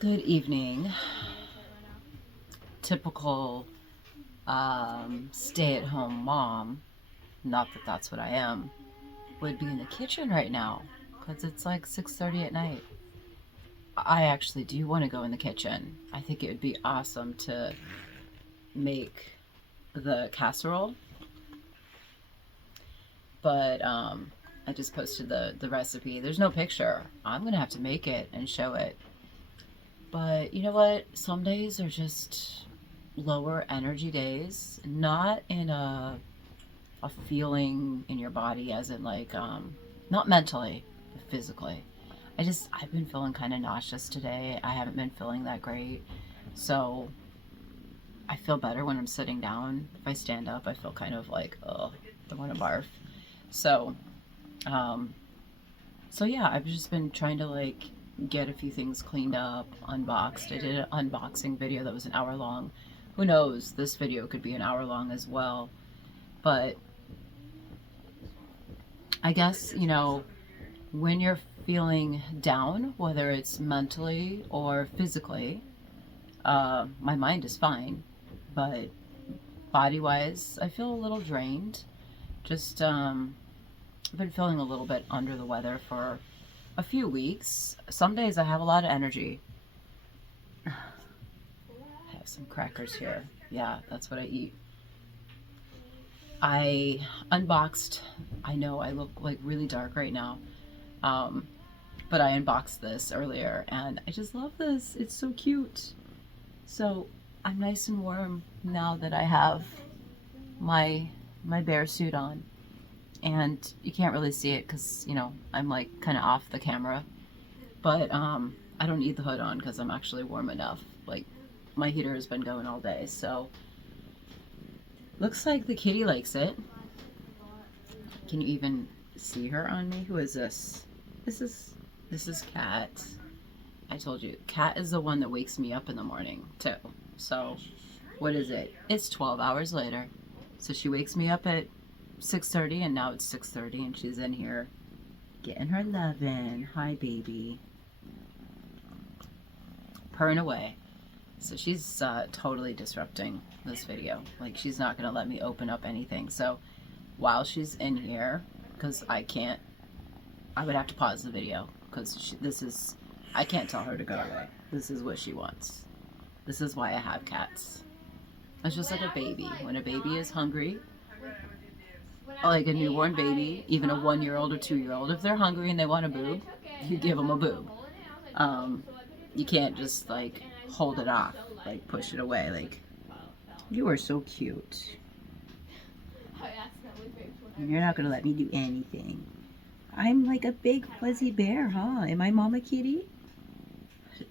Good evening. Typical stay-at-home mom, not that that's what I am, would be in the kitchen right now because it's like 6:30 at night. I actually do want to go in the kitchen. I think it would be awesome to make the casserole, but I just posted the recipe. There's no picture. I'm gonna have to make it and show it. But you know what? Some days are just lower energy days, not in a feeling in your body as in like not mentally, but physically. I've been feeling kind of nauseous today. I haven't been feeling that great. So I feel better when I'm sitting down. If I stand up, I feel kind of like, oh, I want to barf. So um so yeah, I've just been trying to like get a few things cleaned up, unboxed. I did an unboxing video that was an hour long. Who knows? This video could be an hour long as well. But I guess, when you're feeling down, whether it's mentally or physically, my mind is fine, but body wise, I feel a little drained. Just, I've been feeling a little bit under the weather for a few weeks. Some days I have a lot of energy. I have some crackers here. Yeah, that's what I eat. I unboxed, I know I look like really dark right now, um, but I unboxed this earlier and I just love this. It's so cute. So I'm nice and warm now that I have my bear suit on, and you can't really see it because I'm like kind of off the camera, but I don't need the hood on because I'm actually warm enough. Like my heater has been going all day, so looks like the kitty likes it. Can you even see her on me? Who is this? This is Cat. I told you, Cat is the one that wakes me up in the morning too. So what is it? It's 12 hours later. So she wakes me up at 6:30 and now it's 6:30 and she's in here getting her lovin'. Hi baby. Purring away. So she's totally disrupting this video. Like she's not gonna let me open up anything. So while she's in here, because I would have to pause the video because I can't tell her to go away. This is what she wants. This is why I have cats. It's just like a baby. When a baby is hungry, like a newborn baby, even a 1-year-old or 2-year-old, if they're hungry and they want a boob, you give them a boob. You can't just like hold it off, like push it away. Like, you are so cute. You're not gonna let me do anything. I'm like a big fuzzy bear, huh? Am I Mama Kitty?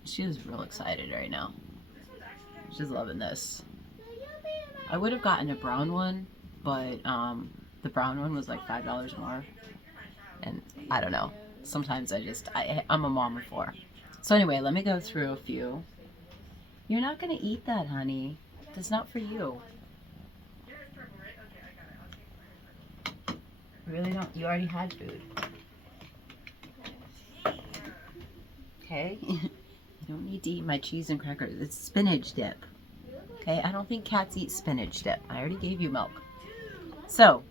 She is real excited right now. She's loving this. I would have gotten a brown one, but the brown one was like $5 more. And I don't know. Sometimes I'm a mom of four. So anyway, let me go through a few. You're not gonna eat that, honey. That's not for you. Really don't. You already had food. Okay? You don't need to eat my cheese and crackers. It's spinach dip. Okay? I don't think cats eat spinach dip. I already gave you milk. So,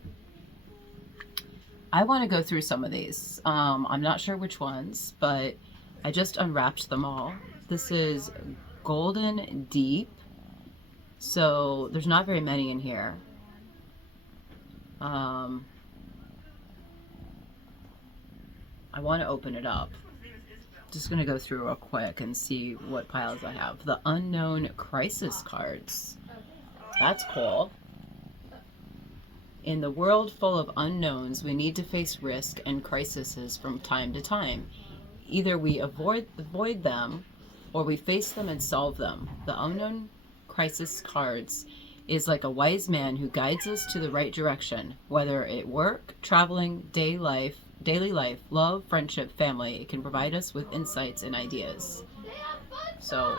I want to go through some of these. I'm not sure which ones, but I just unwrapped them all. This is Golden Deep. So, there's not very many in here. I want to open it up. Just going to go through real quick and see what piles I have. The Unknown Crisis cards. That's cool. In the world full of unknowns, we need to face risk and crises from time to time. Either we avoid them or we face them and solve them. The Unknown Crisis cards is like a wise man who guides us to the right direction, whether it work, traveling, daily life, love, friendship, family. It can provide us with insights and ideas. So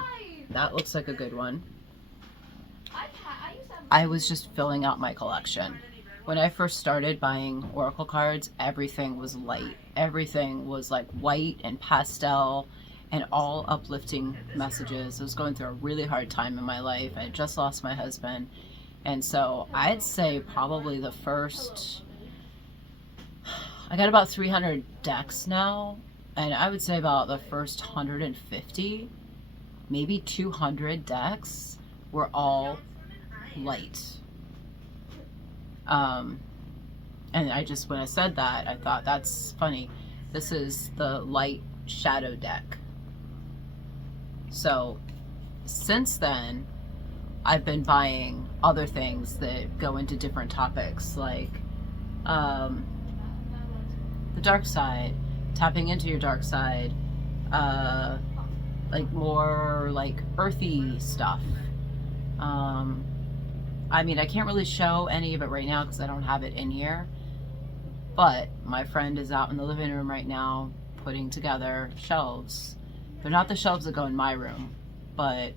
that looks like a good one. I was just filling out my collection. When I first started buying Oracle cards, everything was light. Everything was like white and pastel and all uplifting messages. I was going through a really hard time in my life. I had just lost my husband. And so I'd say probably the first, I got about 300 decks now. And I would say about the first 150, maybe 200 decks were all light. And I just, when I said that, I thought that's funny. This is the light shadow deck. So since then, I've been buying other things that go into different topics, like the dark side, tapping into your dark side, like more like earthy stuff. I mean, I can't really show any of it right now because I don't have it in here, but my friend is out in the living room right now putting together shelves. They're not the shelves that go in my room, but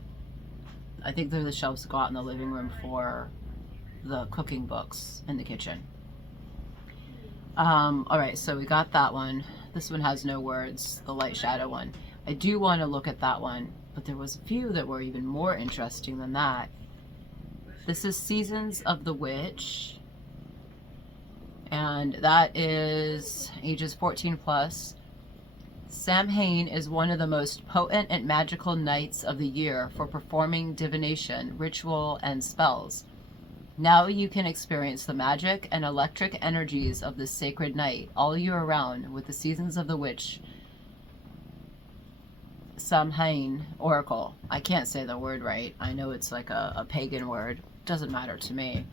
I think they're the shelves that go out in the living room for the cooking books in the kitchen. All right, so we got that one. This one has no words, the light shadow one. I do want to look at that one, but there was a few that were even more interesting than that. This is Seasons of the Witch, and that is ages 14 plus. Samhain is one of the most potent and magical nights of the year for performing divination, ritual, and spells. Now you can experience the magic and electric energies of this sacred night all year round with the Seasons of the Witch Samhain Oracle. I can't say the word right. I know it's like a pagan word. Doesn't matter to me.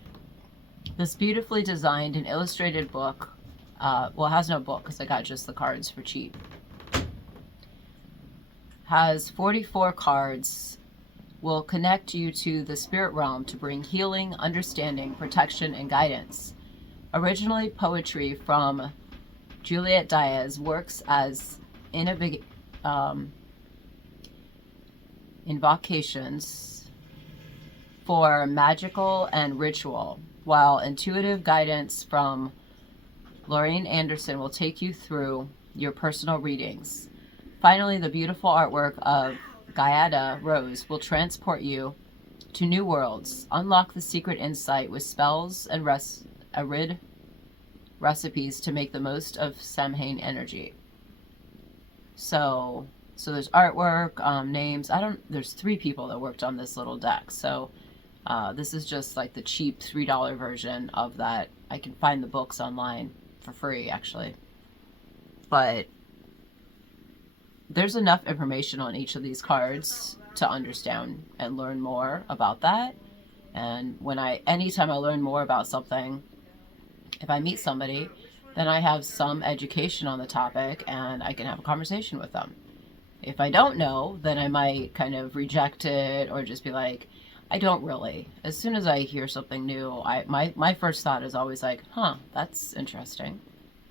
This beautifully designed and illustrated book, well, it has no book because I got just the cards for cheap, has 44 cards, will connect you to the spirit realm to bring healing, understanding, protection, and guidance. Originally poetry from Juliet Diaz, works as invocations for magical and ritual, while intuitive guidance from Lorraine Anderson will take you through your personal readings. Finally, the beautiful artwork of Gaida Rose will transport you to new worlds. Unlock the secret insight with spells and recipes to make the most of Samhain energy. So there's artwork, names. There's 3 people that worked on this little deck. So this is just like the cheap $3 version of that. I can find the books online for free, actually. But there's enough information on each of these cards to understand and learn more about that. And anytime I learn more about something, if I meet somebody, then I have some education on the topic and I can have a conversation with them. If I don't know, then I might kind of reject it or just be like, I don't really. As soon as I hear something new, my first thought is always like, huh, that's interesting.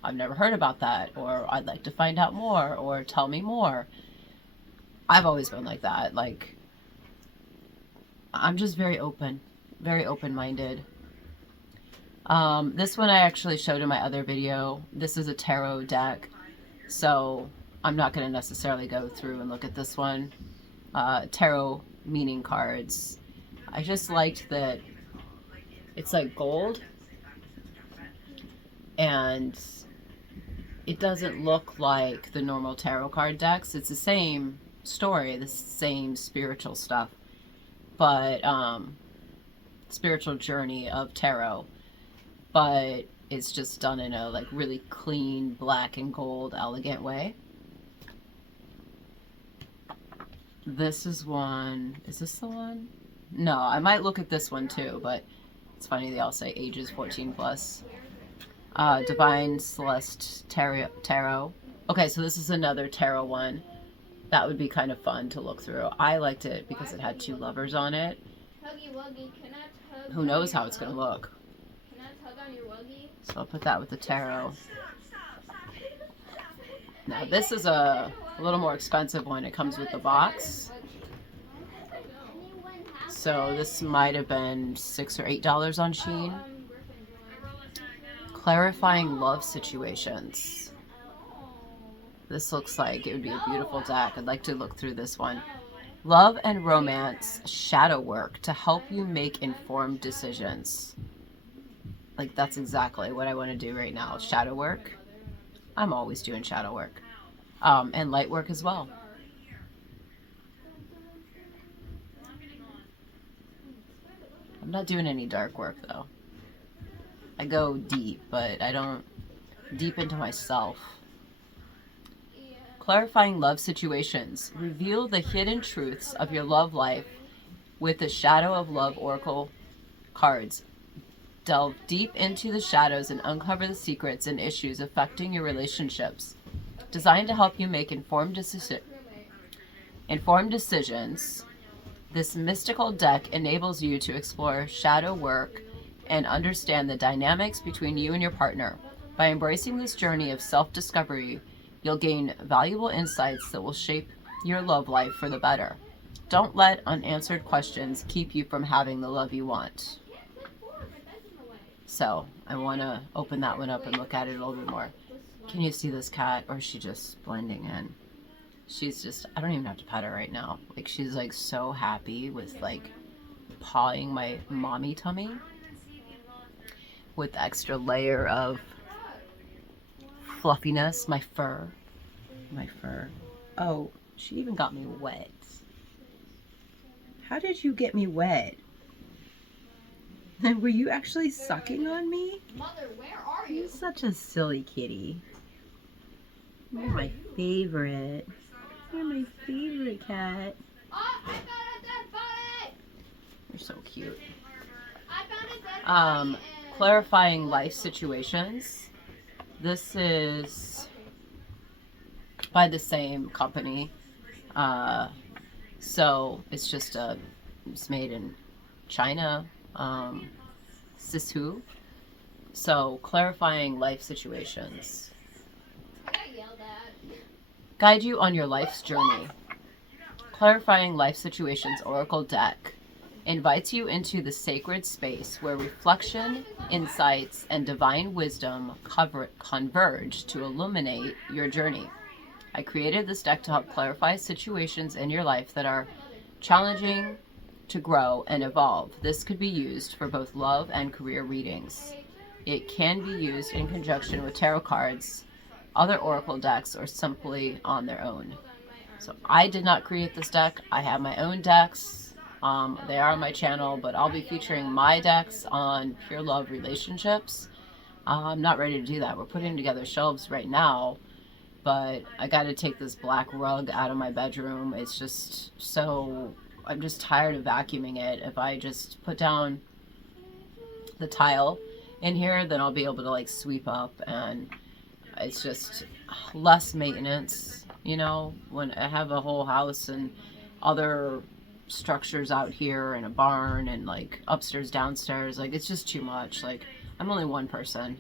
I've never heard about that, or I'd like to find out more, or tell me more. I've always been like that. Like, I'm just very open-minded. This one I actually showed in my other video. This is a tarot deck, so I'm not going to necessarily go through and look at this one. Tarot meaning cards. I just liked that it's like gold, and it doesn't look like the normal tarot card decks. It's the same story, the same spiritual stuff, but spiritual journey of tarot, but it's just done in a like really clean black and gold elegant way. This is one. Is this the one? No, I might look at this one too, but it's funny they all say ages 14 plus. Divine Celeste Tarot. Okay, so this is another tarot one. That would be kind of fun to look through. I liked it because it had 2 lovers on it. Huggy Wuggy, can I tug? Who knows how it's going to look. Can I tug on your Wuggy? So I'll put that with the tarot. Now this is a little more expensive one. It comes with the box. So this might have been $6 or $8 on Shein. Clarifying love situations. This looks like it would be a beautiful deck. I'd like to look through this one. Love and romance shadow work to help you make informed decisions. Like, that's exactly what I want to do right now. Shadow work. I'm always doing shadow work. And light work as well. I'm not doing any dark work though. I go deep, but I don't deep into myself. Clarifying love situations. Reveal the hidden truths of your love life with the Shadow of Love Oracle cards. Delve deep into the shadows and uncover the secrets and issues affecting your relationships. Designed to help you make informed decisions, this mystical deck enables you to explore shadow work and understand the dynamics between you and your partner. By embracing this journey of self-discovery, you'll gain valuable insights that will shape your love life for the better. Don't let unanswered questions keep you from having the love you want. So I want to open that one up and look at it a little bit more. Can you see this cat, or is she just blending in? She's just, I don't even have to pet her right now. Like, she's like so happy with like pawing my mommy tummy with extra layer of fluffiness. My fur. Oh, she even got me wet. How did you get me wet? Were you actually sucking on me? Mother, where are you? You're such a silly kitty. You're my favorite. You're my favorite cat. Oh, I found a dead body! You're so cute. I found a dead body and... Clarifying life situations. This is by the same company. So it's just it's made in China. Sisu. So clarifying life situations. I got yelled at. Guide you on your life's journey. Clarifying life situations Oracle deck invites you into the sacred space where reflection, insights, and divine wisdom converge to illuminate your journey. I created this deck to help clarify situations in your life that are challenging to grow and evolve. This could be used for both love and career readings. It can be used in conjunction with tarot cards, other oracle decks, or simply on their own. So I did not create this deck. I have my own decks. They are on my channel, but I'll be featuring my decks on pure love relationships. I'm not ready to do that. We're putting together shelves right now, but I got to take this black rug out of my bedroom. It's just so... I'm just tired of vacuuming it. If I just put down the tile in here, then I'll be able to like sweep up, and it's just less maintenance, you know, when I have a whole house and other structures out here and a barn and like upstairs, downstairs. Like, it's just too much. Like, I'm only one person.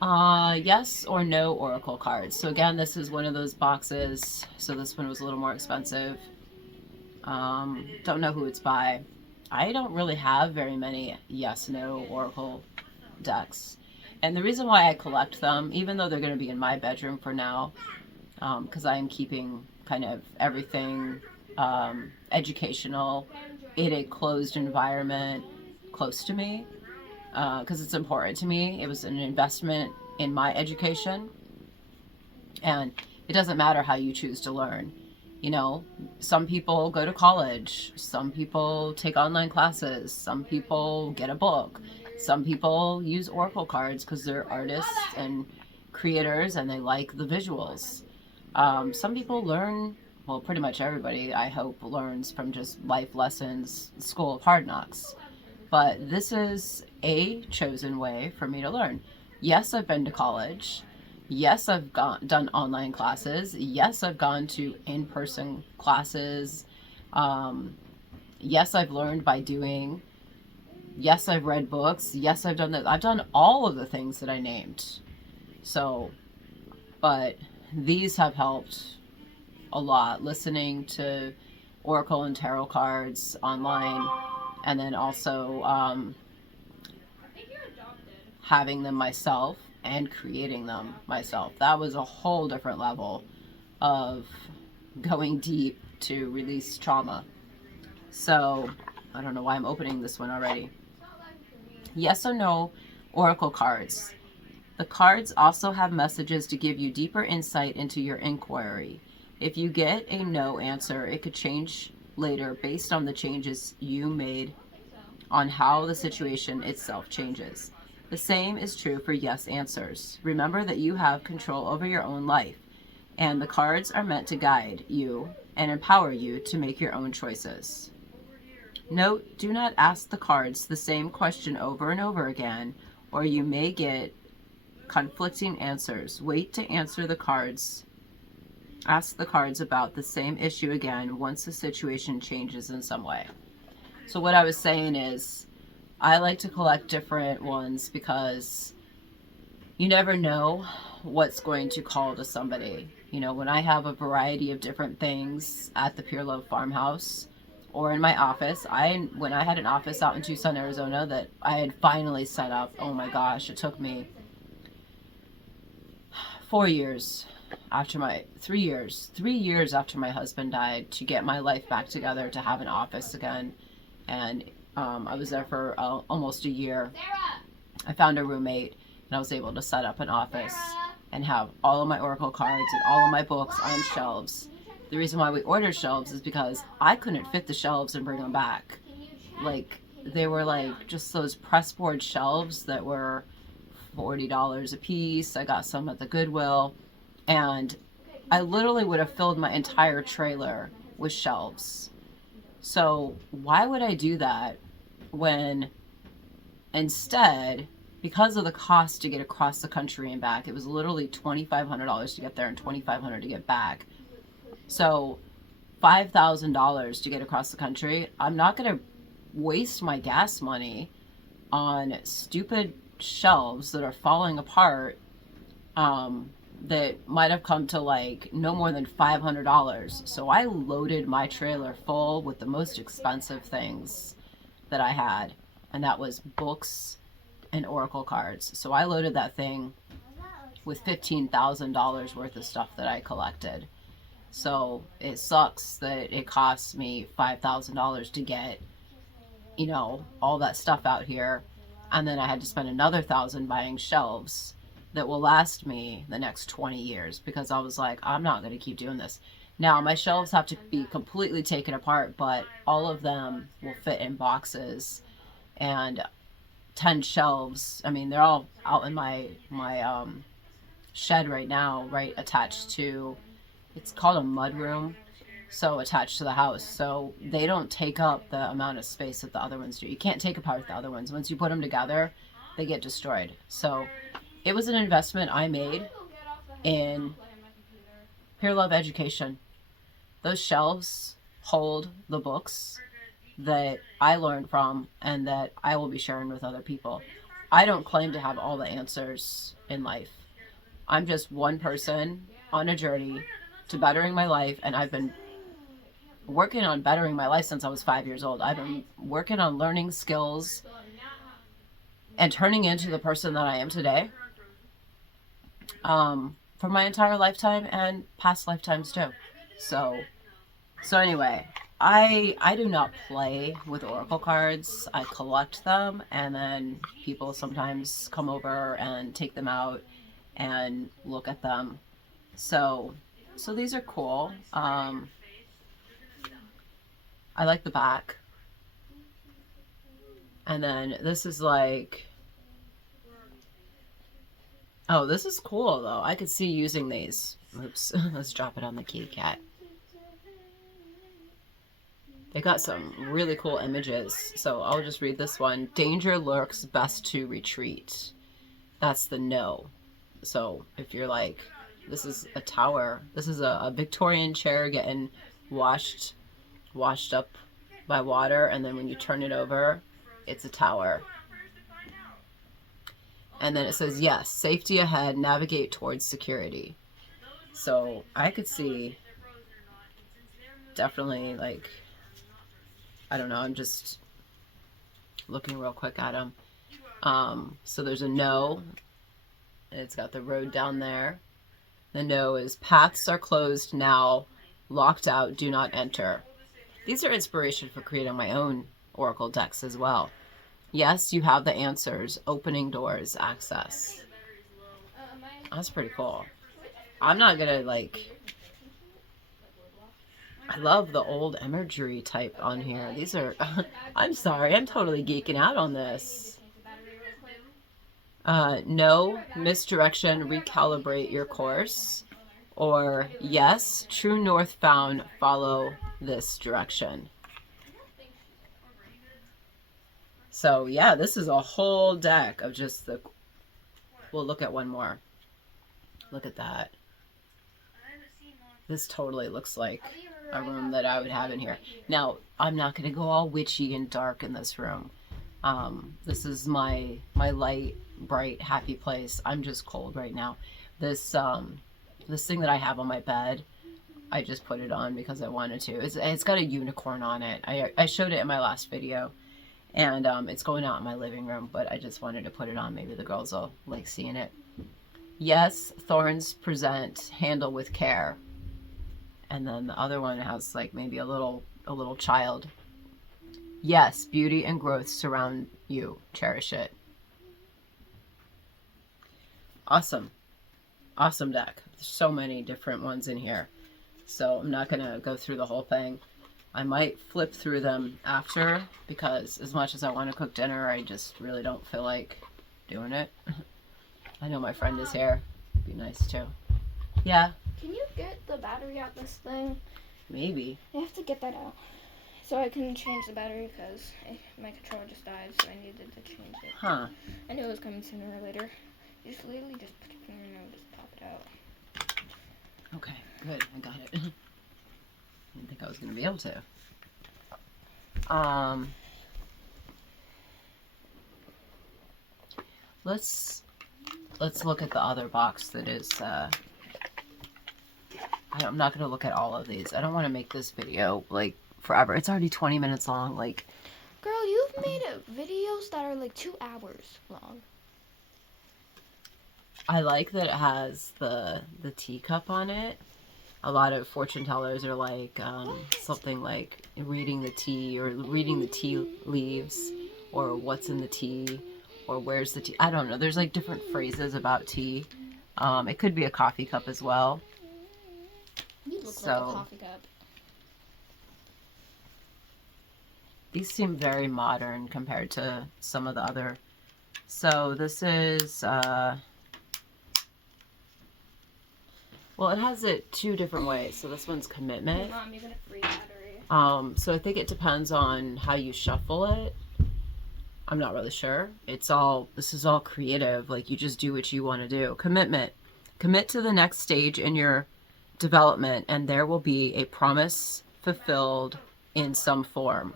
Yes or no oracle cards. So again, this is one of those boxes. So this one was a little more expensive. Don't know who it's by. I don't really have very many yes/no oracle decks. And the reason why I collect them, even though they're going to be in my bedroom for now, because I am keeping kind of everything educational in a closed environment close to me, because it's important to me. It was an investment in my education. And it doesn't matter how you choose to learn. You know, some people go to college, some people take online classes, some people get a book, some people use oracle cards because they're artists and creators and they like the visuals. Some people learn, well, pretty much everybody, I hope, learns from just life lessons, School of Hard Knocks. But this is a chosen way for me to learn. Yes, I've been to college. Yes, I've done online classes. Yes, I've gone to in-person classes. Yes, I've learned by doing. Yes, I've read books. Yes, I've done that. I've done all of the things that I named. So, but these have helped a lot. Listening to oracle and tarot cards online, and then also having them myself. and creating them myself. That was a whole different level of going deep to release trauma. So, I don't know why I'm opening this one already. Yes or no oracle cards. The cards also have messages to give you deeper insight into your inquiry. If you get a no answer, it could change later based on the changes you made on how the situation itself changes. The same is true for yes answers. Remember that you have control over your own life, and the cards are meant to guide you and empower you to make your own choices. Note, do not ask the cards the same question over and over again, or you may get conflicting answers. Wait to answer the cards. Ask the cards about the same issue again once the situation changes in some way. So what I was saying is, I like to collect different ones because you never know what's going to call to somebody. You know, when I have a variety of different things at the Pure Love Farmhouse or in my office, when I had an office out in Tucson, Arizona that I had finally set up, oh my gosh, it took me 3 years after my husband died to get my life back together, to have an office again. And I was there for almost a year. I found a roommate, and I was able to set up an office and have all of my oracle cards and all of my books on shelves. The reason why we ordered shelves is because I couldn't fit the shelves and bring them back. Like, they were like just those pressboard shelves that were $40 a piece. I got some at the Goodwill, and I literally would have filled my entire trailer with shelves. So why would I do that when instead, because of the cost to get across the country and back, it was literally $2,500 to get there and $2,500 to get back. So $5,000 to get across the country. I'm not going to waste my gas money on stupid shelves that are falling apart, that might have come to like no more than $500. So I loaded my trailer full with the most expensive things that I had, and that was books and oracle cards. So I loaded that thing with $15,000 worth of stuff that I collected. So it sucks that it costs me $5,000 to get, you know, all that stuff out here, and then I had to spend another $1,000 buying shelves that will last me the next 20 years, because I was like, I'm not going to keep doing this. Now my shelves have to be completely taken apart, but all of them will fit in boxes, and 10 shelves. I mean, they're all out in my shed right now, right attached to, it's called a mud room, so attached to the house. So they don't take up the amount of space that the other ones do. You can't take apart the other ones. Once you put them together, they get destroyed. So it was an investment I made in Pure Love Education. Those shelves hold the books that I learned from and that I will be sharing with other people. I don't claim to have all the answers in life. I'm just one person on a journey to bettering my life, and I've been working on bettering my life since I was 5 years old. I've been working on learning skills and turning into the person that I am today, for my entire lifetime and past lifetimes too. So anyway, I do not play with oracle cards. I collect them, and then people sometimes come over and take them out and look at them. So these are cool. I like the back. And then this is like, oh, this is cool though. I could see using these. Oops, let's drop it on the kitty cat. They got some really cool images. So I'll just read this one. Danger lurks, best to retreat. That's the no. So if you're like, this is a tower. This is a Victorian chair getting washed up by water, and then when you turn it over, it's a tower. And then it says, yes, safety ahead, navigate towards security. So I could see definitely, like, I don't know, I'm just looking real quick at them. So there's a no, And it's got the road down there. The no is paths are closed now, locked out, do not enter. These are inspiration for creating my own oracle decks as well. Yes, you have the answers, opening doors, access. That's pretty cool. I'm not gonna I love the old imagery type on here. These are, I'm sorry, I'm totally geeking out on this. No, misdirection, recalibrate your course. Or yes, true north found, follow this direction. So yeah, this is a whole deck of just the, we'll look at one more. Look at that. This totally looks like a room that I would have in here. Now, I'm not going to go all witchy and dark in this room. This is my light, bright, happy place. I'm just cold right now. This this thing that I have on my bed, I just put it on because I wanted to. It's got a unicorn on it. I showed it in my last video, and it's going out in my living room, but I just wanted to put it on. Maybe the girls will like seeing it. Yes, thorns present, handle with care. And then the other one has like maybe a little child. Yes, beauty and growth surround you. Cherish it. Awesome. Awesome deck. There's so many different ones in here. So I'm not going to go through the whole thing. I might flip through them after because as much as I want to cook dinner, I just really don't feel like doing it. I know my friend is here. It'd be nice too. Yeah. Can you get the battery out this thing? Maybe. I have to get that out so I can change the battery because my controller just died, so I needed to change it. Huh. I knew it was coming sooner or later. You just literally just put it in and just pop it out. Okay, good. I got it. I didn't think I was going to be able to. Let's look at the other box that is I'm not going to look at all of these. I don't want to make this video like forever. It's already 20 minutes long. Like, girl, you've made videos that are like 2 hours long. I like that it has the teacup on it. A lot of fortune tellers are like something like reading the tea or reading the tea leaves or what's in the tea or where's the tea. I don't know. There's like different phrases about tea. It could be a coffee cup as well. You look like a coffee cup. These seem very modern compared to some of the other. So this is, well, it has it 2 different ways. So this one's commitment. Mom, you got a free battery. So I think it depends on how you shuffle it. I'm not really sure. This is all creative. Like you just do what you want to do. Commitment. Commit to the next stage in your development and there will be a promise fulfilled in some form.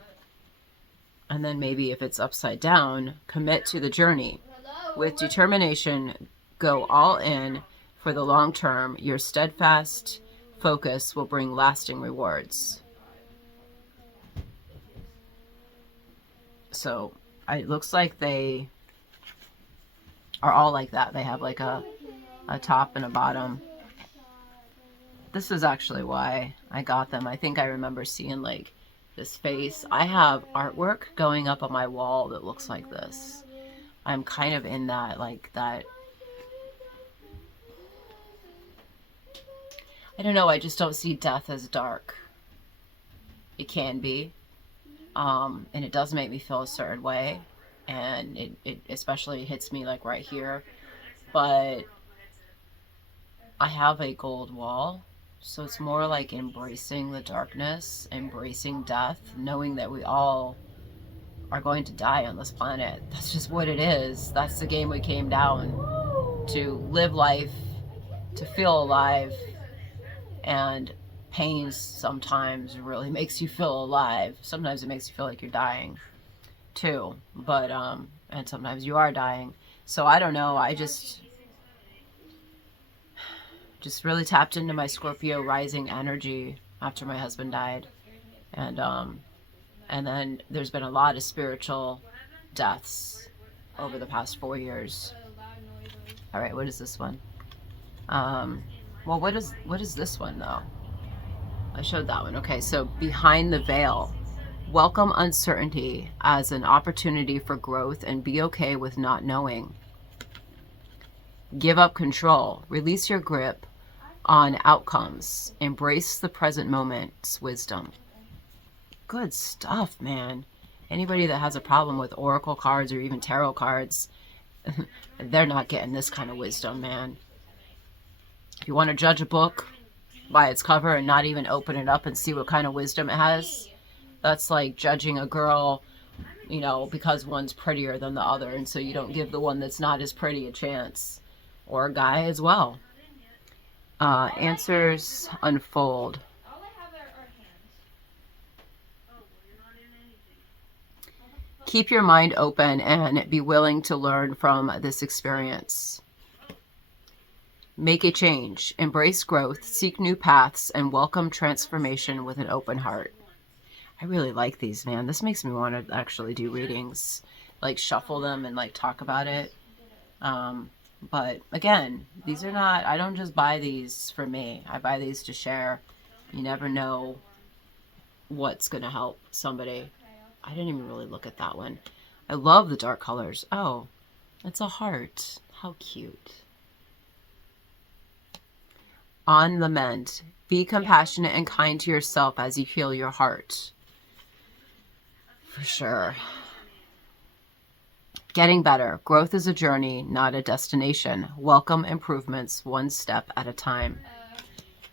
And then maybe if it's upside down, commit to the journey. With determination, go all in for the long term. Your steadfast focus will bring lasting rewards. So it looks like they are all like that. They have like a top and a bottom. This is actually why I got them. I think I remember seeing like this face. I have artwork going up on my wall that looks like this. I'm kind of in that, like that. I don't know. I just don't see death as dark. It can be. And it does make me feel a certain way. And it especially hits me like right here. But I have a gold wall. So it's more like embracing the darkness, embracing death, knowing that we all are going to die on this planet. That's just what it is. That's the game we came down to live life, to feel alive, and pain sometimes really makes you feel alive. Sometimes it makes you feel like you're dying too, but and sometimes you are dying. So I don't know, I just really tapped into my Scorpio rising energy after my husband died. And then there's been a lot of spiritual deaths over the past 4 years. All right, what is this one? Well, what is this one though? I showed that one. Okay, so behind the veil. Welcome uncertainty as an opportunity for growth and be okay with not knowing. Give up control. Release your grip on outcomes. Embrace the present moment's wisdom. Good stuff, man. Anybody that has a problem with oracle cards or even tarot cards, they're not getting this kind of wisdom, man. If you want to judge a book by its cover and not even open it up and see what kind of wisdom it has, that's like judging a girl, you know, because one's prettier than the other, and so you don't give the one that's not as pretty a chance. Or a guy as well. Answers unfold. All I have are hands. Keep your mind open and be willing to learn from this experience. Make a change, embrace growth, seek new paths, and welcome transformation with an open heart. I really like these, man. This makes me want to actually do readings, like shuffle them and like talk about it. But again, these are not, I don't just buy these for me. I buy these to share. You never know what's going to help somebody. I didn't even really look at that one. I love the dark colors. Oh, it's a heart. How cute. On the mend. Be compassionate and kind to yourself as you heal your heart. For sure. Getting better. Growth is a journey, not a destination. Welcome improvements one step at a time.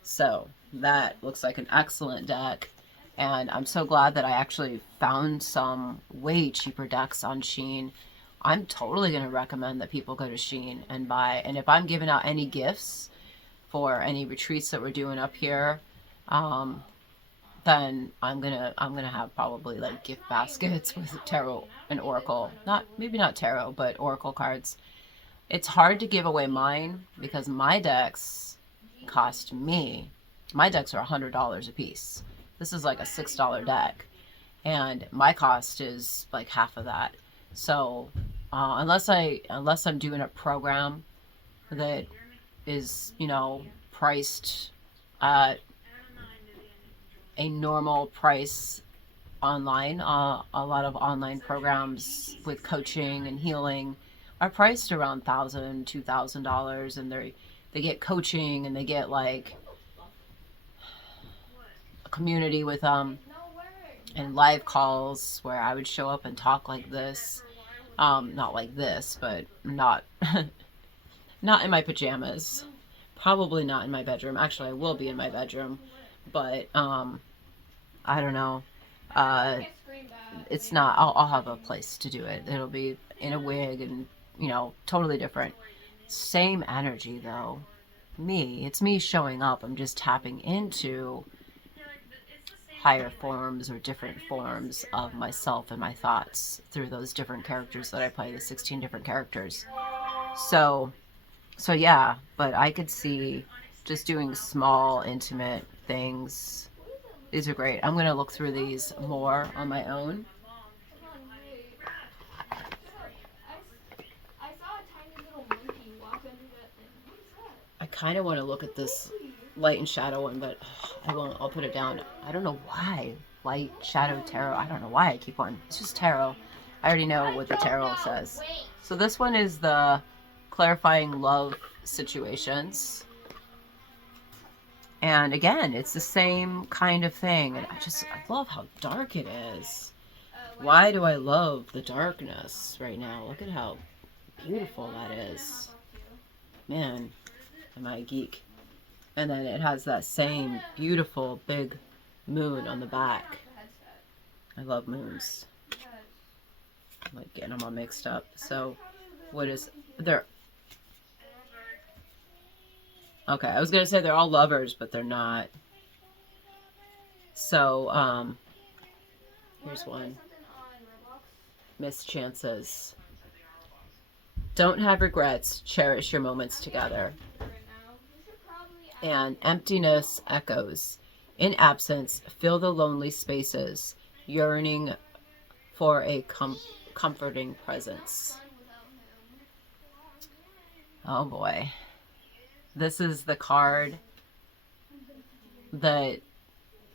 So that looks like an excellent deck. And I'm so glad that I actually found some way cheaper decks on Shein. I'm totally going to recommend that people go to Shein and buy. And if I'm giving out any gifts for any retreats that we're doing up here, then I'm gonna have probably like gift baskets with tarot and oracle. Maybe not tarot, but oracle cards. It's hard to give away mine because my decks cost me. My decks are $100 a piece. This is like a $6 deck, and my cost is like half of that. So unless I'm doing a program that is, you know, priced at a normal price online. A lot of online programs with coaching and healing are priced around $1,000, $2,000, and they get coaching and they get like a community with and live calls where I would show up and talk like this. Not like this, but not not in my pajamas. Probably not in my bedroom. Actually, I will be in my bedroom, but I don't know. It's not. I'll have a place to do it. It'll be in a wig and, you know, totally different. Same energy though. It's me showing up. I'm just tapping into higher forms or different forms of myself and my thoughts through those different characters that I play, the 16 different characters. So yeah, but I could see just doing small, intimate things. These are great. I'm going to look through these more on my own. I saw a tiny little monkey walk under that thing. What is that? I kind of want to look at this light and shadow one, but I won't. I'll put it down. I don't know why. Light, shadow, tarot. I don't know why I keep on. It's just tarot. I already know what the tarot says. So this one is the clarifying love situations. And again, it's the same kind of thing. And I love how dark it is. Why do I love the darkness right now? Look at how beautiful that is. Man, am I a geek. And then it has that same beautiful big moon on the back. I love moons. I'm like getting them all mixed up. So what is there? Okay, I was gonna say they're all lovers, but they're not. So here's one. Missed chances. Don't have regrets. Cherish your moments together. And emptiness echoes. In absence, fill the lonely spaces, yearning for a comforting presence. Oh boy. This is the card that,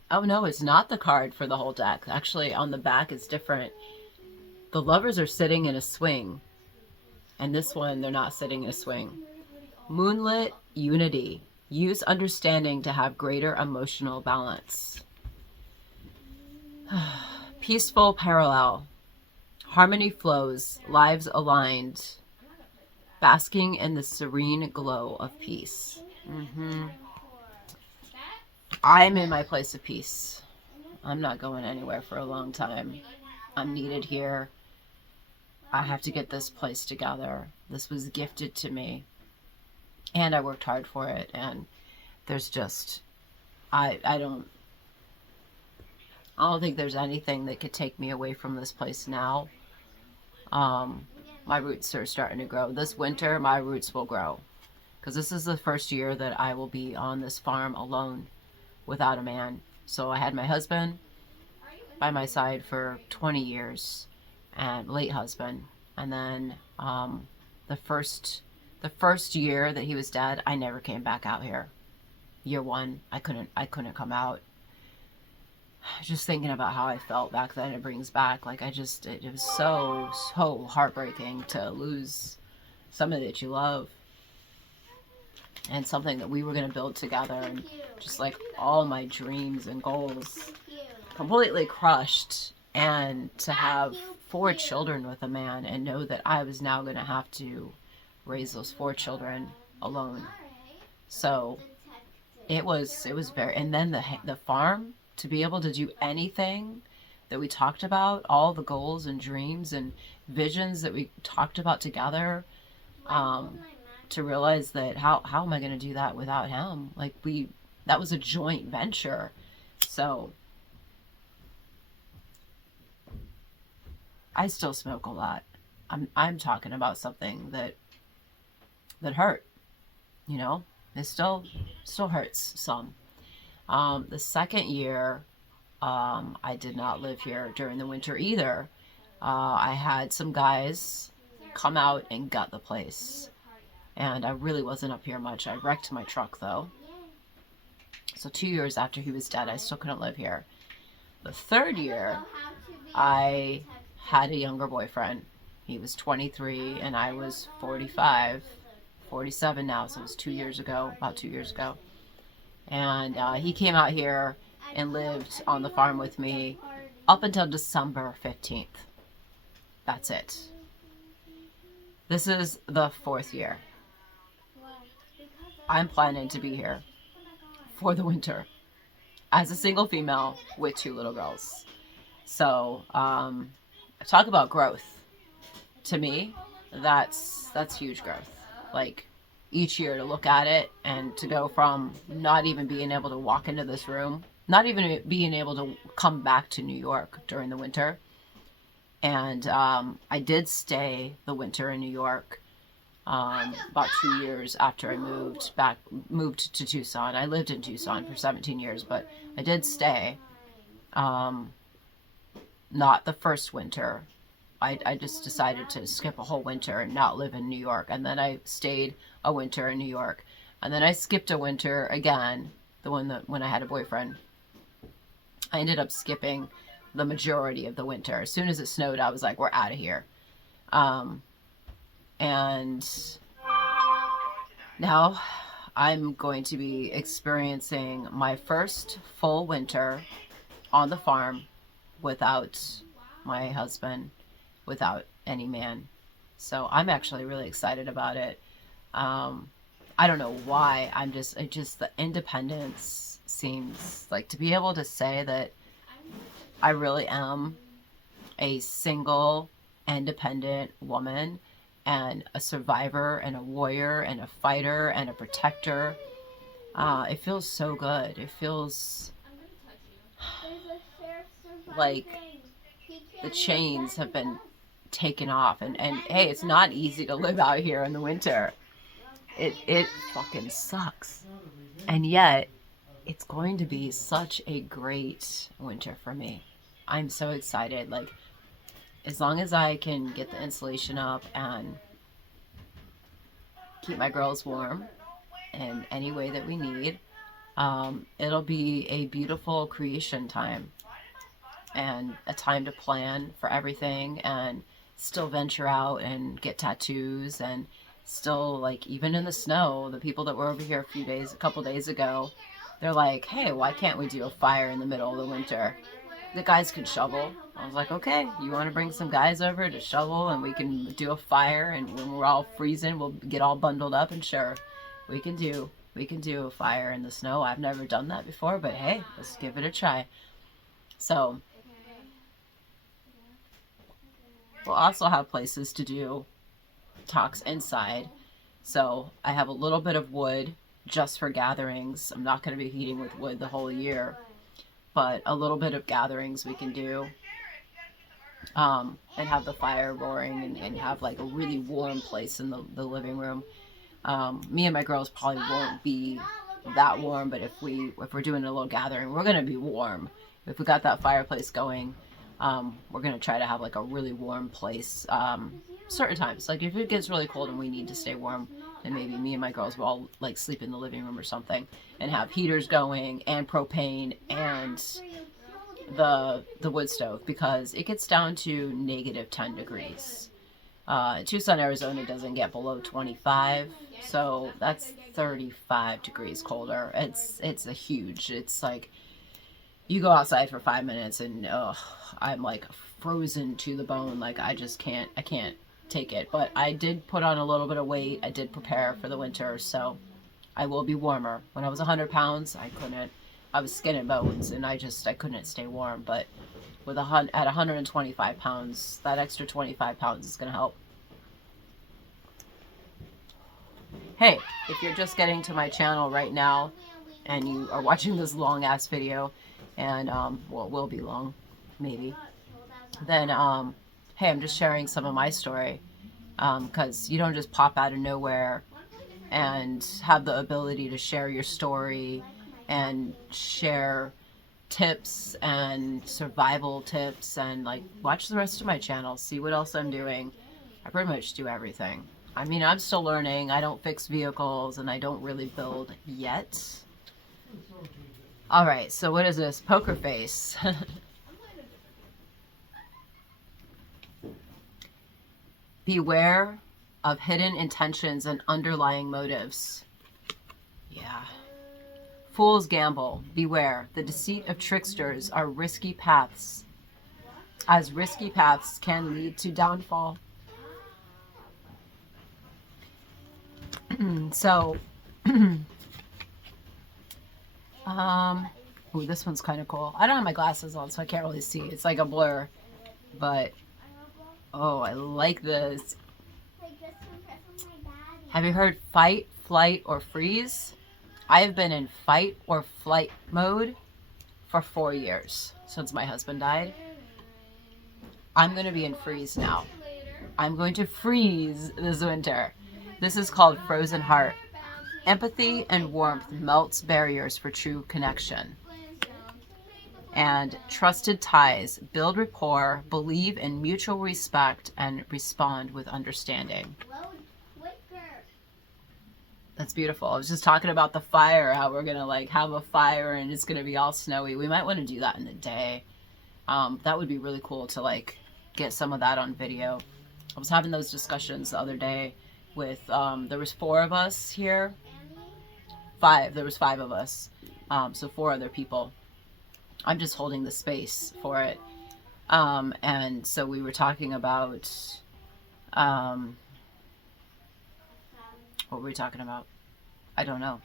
oh no, it's not the card for the whole deck. Actually, on the back it's different. The lovers are sitting in a swing. And this one, they're not sitting in a swing. Moonlit unity. Use understanding to have greater emotional balance. Peaceful parallel. Harmony flows, lives aligned. Basking in the serene glow of peace. I'm in my place of peace. I'm not going anywhere for a long time. I'm needed here. I have to get this place together. This was gifted to me. And I worked hard for it. And there's just, I don't think there's anything that could take me away from this place now. My roots are starting to grow. This winter, my roots will grow. Because this is the first year that I will be on this farm alone without a man. So I had my husband by my side for 20 years, and late husband. And then the first year that he was dead, I never came back out here. Year one, I couldn't come out. Just thinking about how I felt back then, it brings back, like, it was so heartbreaking to lose somebody that you love and something that we were going to build together, and just like all my dreams and goals completely crushed. And to have 4 children with a man and know that I was now going to have to raise those 4 children alone. So it was very, and then the farm, to be able to do anything that we talked about, all the goals and dreams and visions that we talked about together, to realize that how am I going to do that without him? Like, that was a joint venture. So I still smoke a lot. I'm talking about something that hurt, you know. It still hurts some. The second year, I did not live here during the winter either. I had some guys come out and gut the place, and I really wasn't up here much. I wrecked my truck though. So 2 years after he was dead, I still couldn't live here. The third year, I had a younger boyfriend. He was 23 and I was 45, 47 now, so it was 2 years ago, about 2 years ago. And he came out here and lived on the farm with me up until December 15th. That's it. This is the 4th year. I'm planning to be here for the winter as a single female with 2 little girls. So, talk about growth. To me, that's huge growth. Like, each year to look at it and to go from not even being able to walk into this room, not even being able to come back to New York during the winter. And I did stay the winter in New York about 2 years after I moved to Tucson. I lived in Tucson for 17 years, but I did stay. Not the first winter. I just decided to skip a whole winter and not live in New York. And then I stayed a winter in New York. And then I skipped a winter again, the one that when I had a boyfriend. I ended up skipping the majority of the winter. As soon as it snowed, I was like, we're out of here. And now I'm going to be experiencing my first full winter on the farm without my husband, without any man. So I'm actually really excited about it. I don't know why. It just the independence seems like, to be able to say that I really am a single, independent woman and a survivor and a warrior and a fighter and a protector. It feels so good. It feels like the chains have been taken off, and hey, it's not easy to live out here in the winter. It fucking sucks. And yet it's going to be such a great winter for me. I'm so excited. Like, as long as I can get the insulation up and keep my girls warm in any way that we need. It'll be a beautiful creation time and a time to plan for everything and still venture out and get tattoos and still, like, even in the snow, the people that were over here a couple days ago, they're like, hey, why can't we do a fire in the middle of the winter? The guys can shovel. I was like, okay, you want to bring some guys over to shovel and we can do a fire, and when we're all freezing, we'll get all bundled up, and sure, we can do a fire in the snow. I've never done that before, but hey, let's give it a try. So we'll also have places to do talks inside. So I have a little bit of wood just for gatherings. I'm not going to be heating with wood the whole year, but a little bit of gatherings we can do, and have the fire roaring and have like a really warm place in the living room. Me and my girls probably won't be that warm, but if we're doing a little gathering, we're going to be warm. If we got that fireplace going, we're going to try to have like a really warm place certain times. Like if it gets really cold and we need to stay warm, then maybe me and my girls will all like sleep in the living room or something and have heaters going and propane and the wood stove, because it gets down to negative 10 degrees. Tucson, Arizona doesn't get below 25, so that's 35 degrees colder. It's like you go outside for 5 minutes and I'm like frozen to the bone. Like I can't take it. But I did put on a little bit of weight. I did prepare for the winter, so I will be warmer. When I was 100 pounds, I was skin and bones, and I couldn't stay warm. But at 125 pounds, that extra 25 pounds is going to help. Hey, if you're just getting to my channel right now and you are watching this long ass video, and well, it will be long, maybe, then hey, I'm just sharing some of my story, because you don't just pop out of nowhere and have the ability to share your story and share tips and survival tips, and like watch the rest of my channel, see what else I'm doing. I pretty much do everything. I mean, I'm still learning. I don't fix vehicles and I don't really build yet. All right, so what is this? Poker face. Beware of hidden intentions and underlying motives. Yeah. Fools gamble. Beware. The deceit of tricksters are risky paths, as risky paths can lead to downfall. So, ooh, this one's kind of cool. I don't have my glasses on, so I can't really see. It's like a blur, but oh, I like this. Have you heard fight, flight, or freeze? I have been in fight or flight mode for 4 years since my husband died. I'm going to be in freeze now. I'm going to freeze this winter. This is called Frozen Heart. Empathy and warmth melts barriers for true connection. And trusted ties build rapport, believe in mutual respect, and respond with understanding. That's beautiful. I was just talking about the fire, how we're going to like have a fire and it's going to be all snowy. We might want to do that in the day. That would be really cool to like get some of that on video. I was having those discussions the other day with, there was 4 of us here. 5. There was 5 of us. So 4 other people. I'm just holding the space for it. And so we were talking about, what were we talking about? I don't know.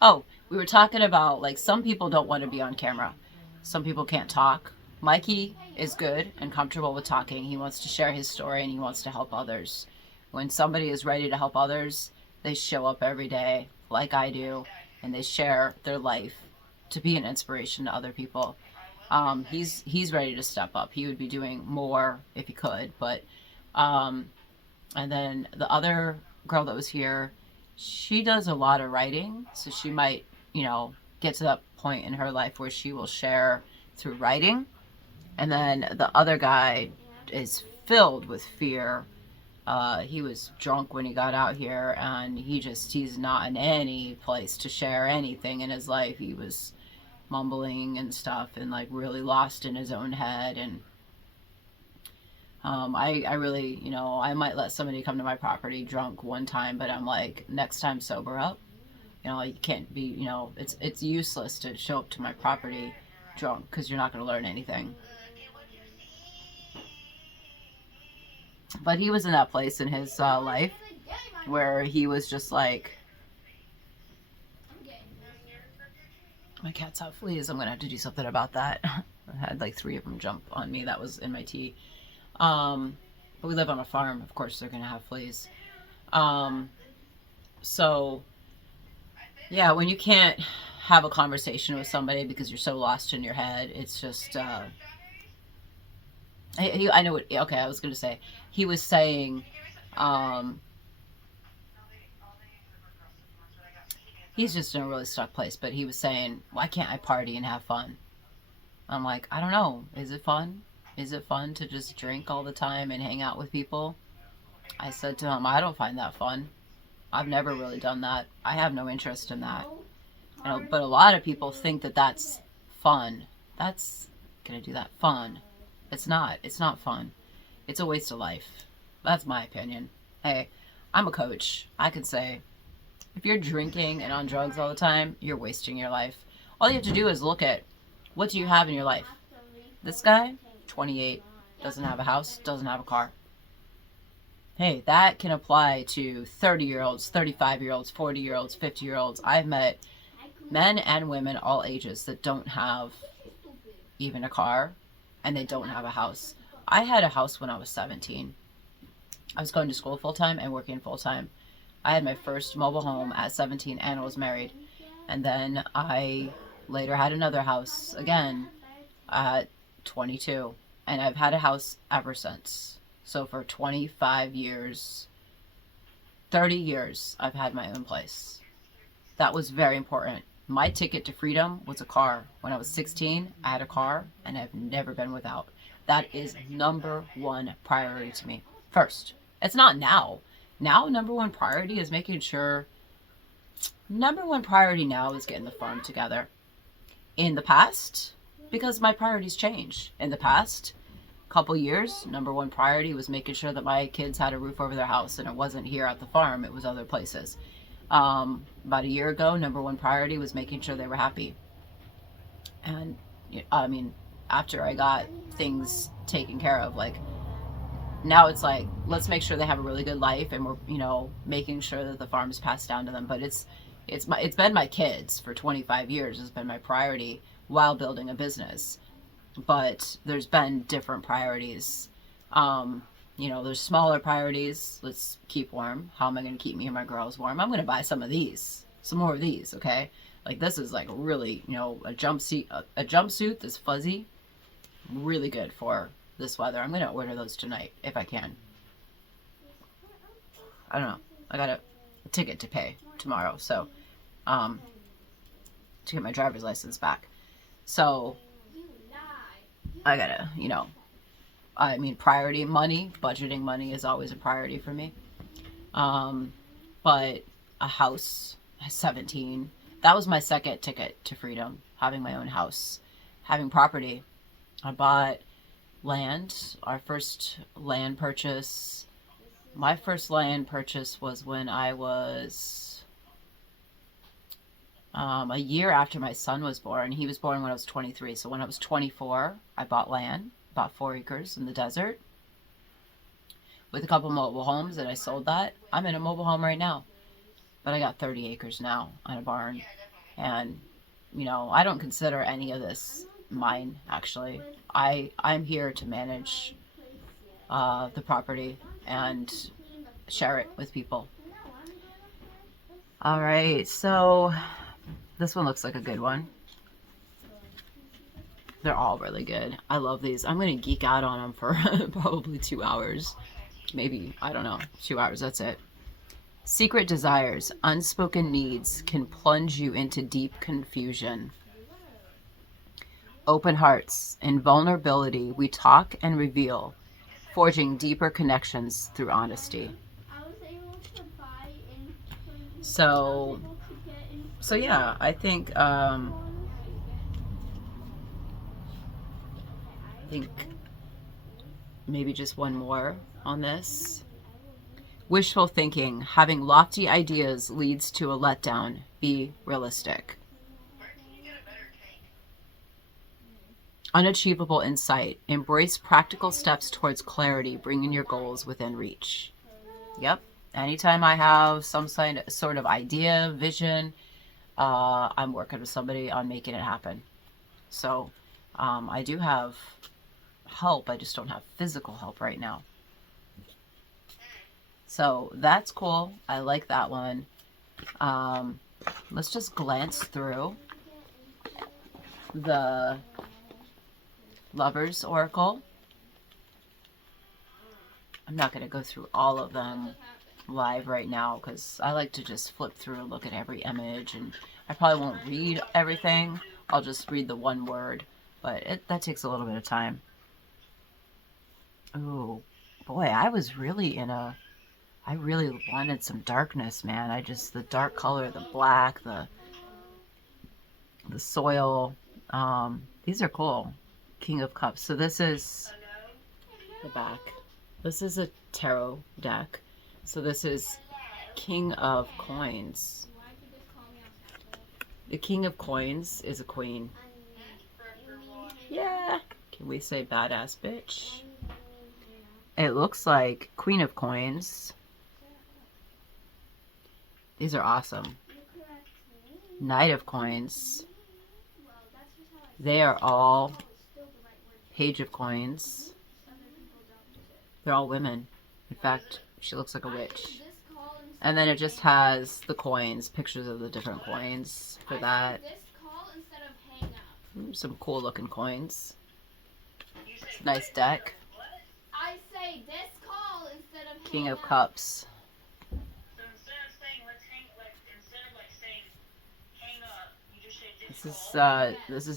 Oh, we were talking about like some people don't want to be on camera. Some people can't talk. Mikey is good and comfortable with talking. He wants to share his story and he wants to help others. When somebody is ready to help others, they show up every day like I do, and they share their life to be an inspiration to other people. He's ready to step up. He would be doing more if he could, but and then the other girl that was here, she does a lot of writing, so she might, get to that point in her life where she will share through writing. And then the other guy is filled with fear He was drunk when he got out here, and he's not in any place to share anything in his life. He was mumbling and stuff and like really lost in his own head. And I really, I might let somebody come to my property drunk one time, but I'm like, next time sober up. You can't be, it's useless to show up to my property drunk because you're not going to learn anything. But he was in that place in his life where he was just like, my cats have fleas. I'm going to have to do something about that. I had like 3 of them jump on me. That was in my tea. But we live on a farm. Of course, they're going to have fleas. So, yeah, when you can't have a conversation with somebody because you're so lost in your head, it's just, I know what, okay, I was going to say, he was saying, he's just in a really stuck place, but he was saying, why can't I party and have fun? I'm like, I don't know. Is it fun? Is it fun to just drink all the time and hang out with people? I said to him, I don't find that fun. I've never really done that. I have no interest in that. But a lot of people think that that's fun. That's gonna do that fun. It's not. It's not fun. It's a waste of life. That's my opinion. Hey, I'm a coach. I could say, if you're drinking and on drugs all the time, you're wasting your life. All you have to do is look at, what do you have in your life? This guy, 28, doesn't have a house, doesn't have a car. Hey, that can apply to 30-year-olds, 35-year-olds, 40-year-olds, 50-year-olds. I've met men and women all ages that don't have even a car, and they don't have a house. I had a house when I was 17. I was going to school full-time and working full-time. I had my first mobile home at 17 and I was married. And then I later had another house again at 22. And I've had a house ever since. So for 25 years, 30 years, I've had my own place. That was very important. My ticket to freedom was a car. When I was 16, I had a car, and I've never been without. That is number one priority to me. First. It's not now. Now, number one priority is making sure... Number one priority now is getting the farm together. In the past, because my priorities change. In the past couple years, number one priority was making sure that my kids had a roof over their house, and it wasn't here at the farm, it was other places. About a year ago, number one priority was making sure they were happy. And I mean, after I got things taken care of, like, now it's like, let's make sure they have a really good life, and we're, making sure that the farm is passed down to them. But it's been my kids for 25 years. It's been my priority while building a business. But there's been different priorities. There's smaller priorities. Let's keep warm. How am I going to keep me and my girls warm? I'm going to buy some more of these, okay? Like, this is like really, a jumpsuit that's fuzzy. Really good for this weather. I'm going to order those tonight if I can. I don't know. I got a ticket to pay tomorrow, so to get my driver's license back. So I gotta, priority money, budgeting money is always a priority for me. But a house at 17, that was my second ticket to freedom, having my own house, having property. I bought land, our first land purchase. My first land purchase was when I was a year after my son was born. He was born when I was 23. So when I was 24, I bought land, bought 4 acres in the desert with a couple mobile homes, and I sold that. I'm in a mobile home right now, but I got 30 acres now on a barn. And, I don't consider any of this mine, actually. I'm here to manage the property and share it with people. All right, so this one looks like a good one. They're all really good. I love these. I'm going to geek out on them for probably 2 hours. Maybe, I don't know, 2 hours, that's it. Secret desires, unspoken needs can plunge you into deep confusion. Open hearts and vulnerability, we talk and reveal forging deeper connections through honesty. I was able to buy in. So, I was able to get in. so yeah, I think maybe just one more on this. Wishful thinking, having lofty ideas leads to a letdown. Be realistic. Unachievable insight. Embrace practical steps towards clarity, bringing your goals within reach. Yep. Anytime I have some sort of idea, vision, I'm working with somebody on making it happen. So I do have help. I just don't have physical help right now. So that's cool. I like that one. Let's just glance through the Lovers Oracle. I'm not going to go through all of them live right now because I like to just flip through and look at every image, and I probably won't read everything. I'll just read the one word, but that takes a little bit of time. Oh boy, I really wanted some darkness, man. The dark color, the black, the soil, these are cool. King of Cups. So this is the back. This is a tarot deck. So this is King of Coins. The King of Coins is a queen. Yeah. Can we say badass bitch? It looks like Queen of Coins. These are awesome. Knight of Coins. They are all Page of Coins. They're all women. In fact, she looks like a witch. And then it just has the coins, pictures of the different coins for that. Some cool looking coins. Nice deck. King of Cups. This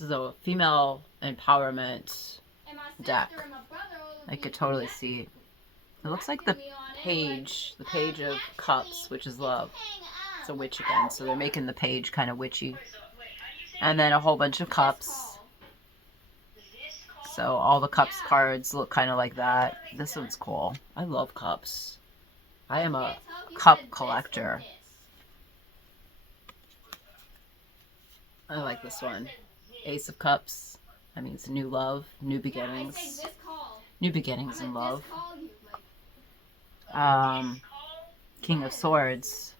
is a female empowerment deck. I could totally see. It looks like the page of cups, which is love. It's a witch again, so they're making the page kind of witchy. And then a whole bunch of cups. So all the cups cards look kind of like that. This one's cool. I love cups. I am a cup collector. I like this one. Ace of Cups. That means new love, new beginnings. New beginnings in love. King of Swords.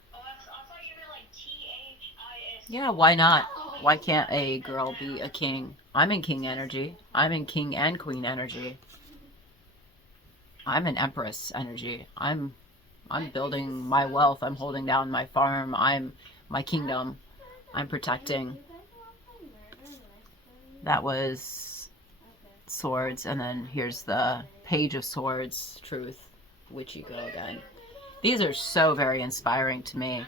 Yeah, why not? Why can't a girl be a king? I'm in king energy. I'm in king and queen energy. I'm in empress energy. I'm building my wealth. I'm holding down my farm. I'm my kingdom. I'm protecting. That was Swords, and then here's the Page of Swords, Truth, Witchy Girl again. These are so very inspiring to me.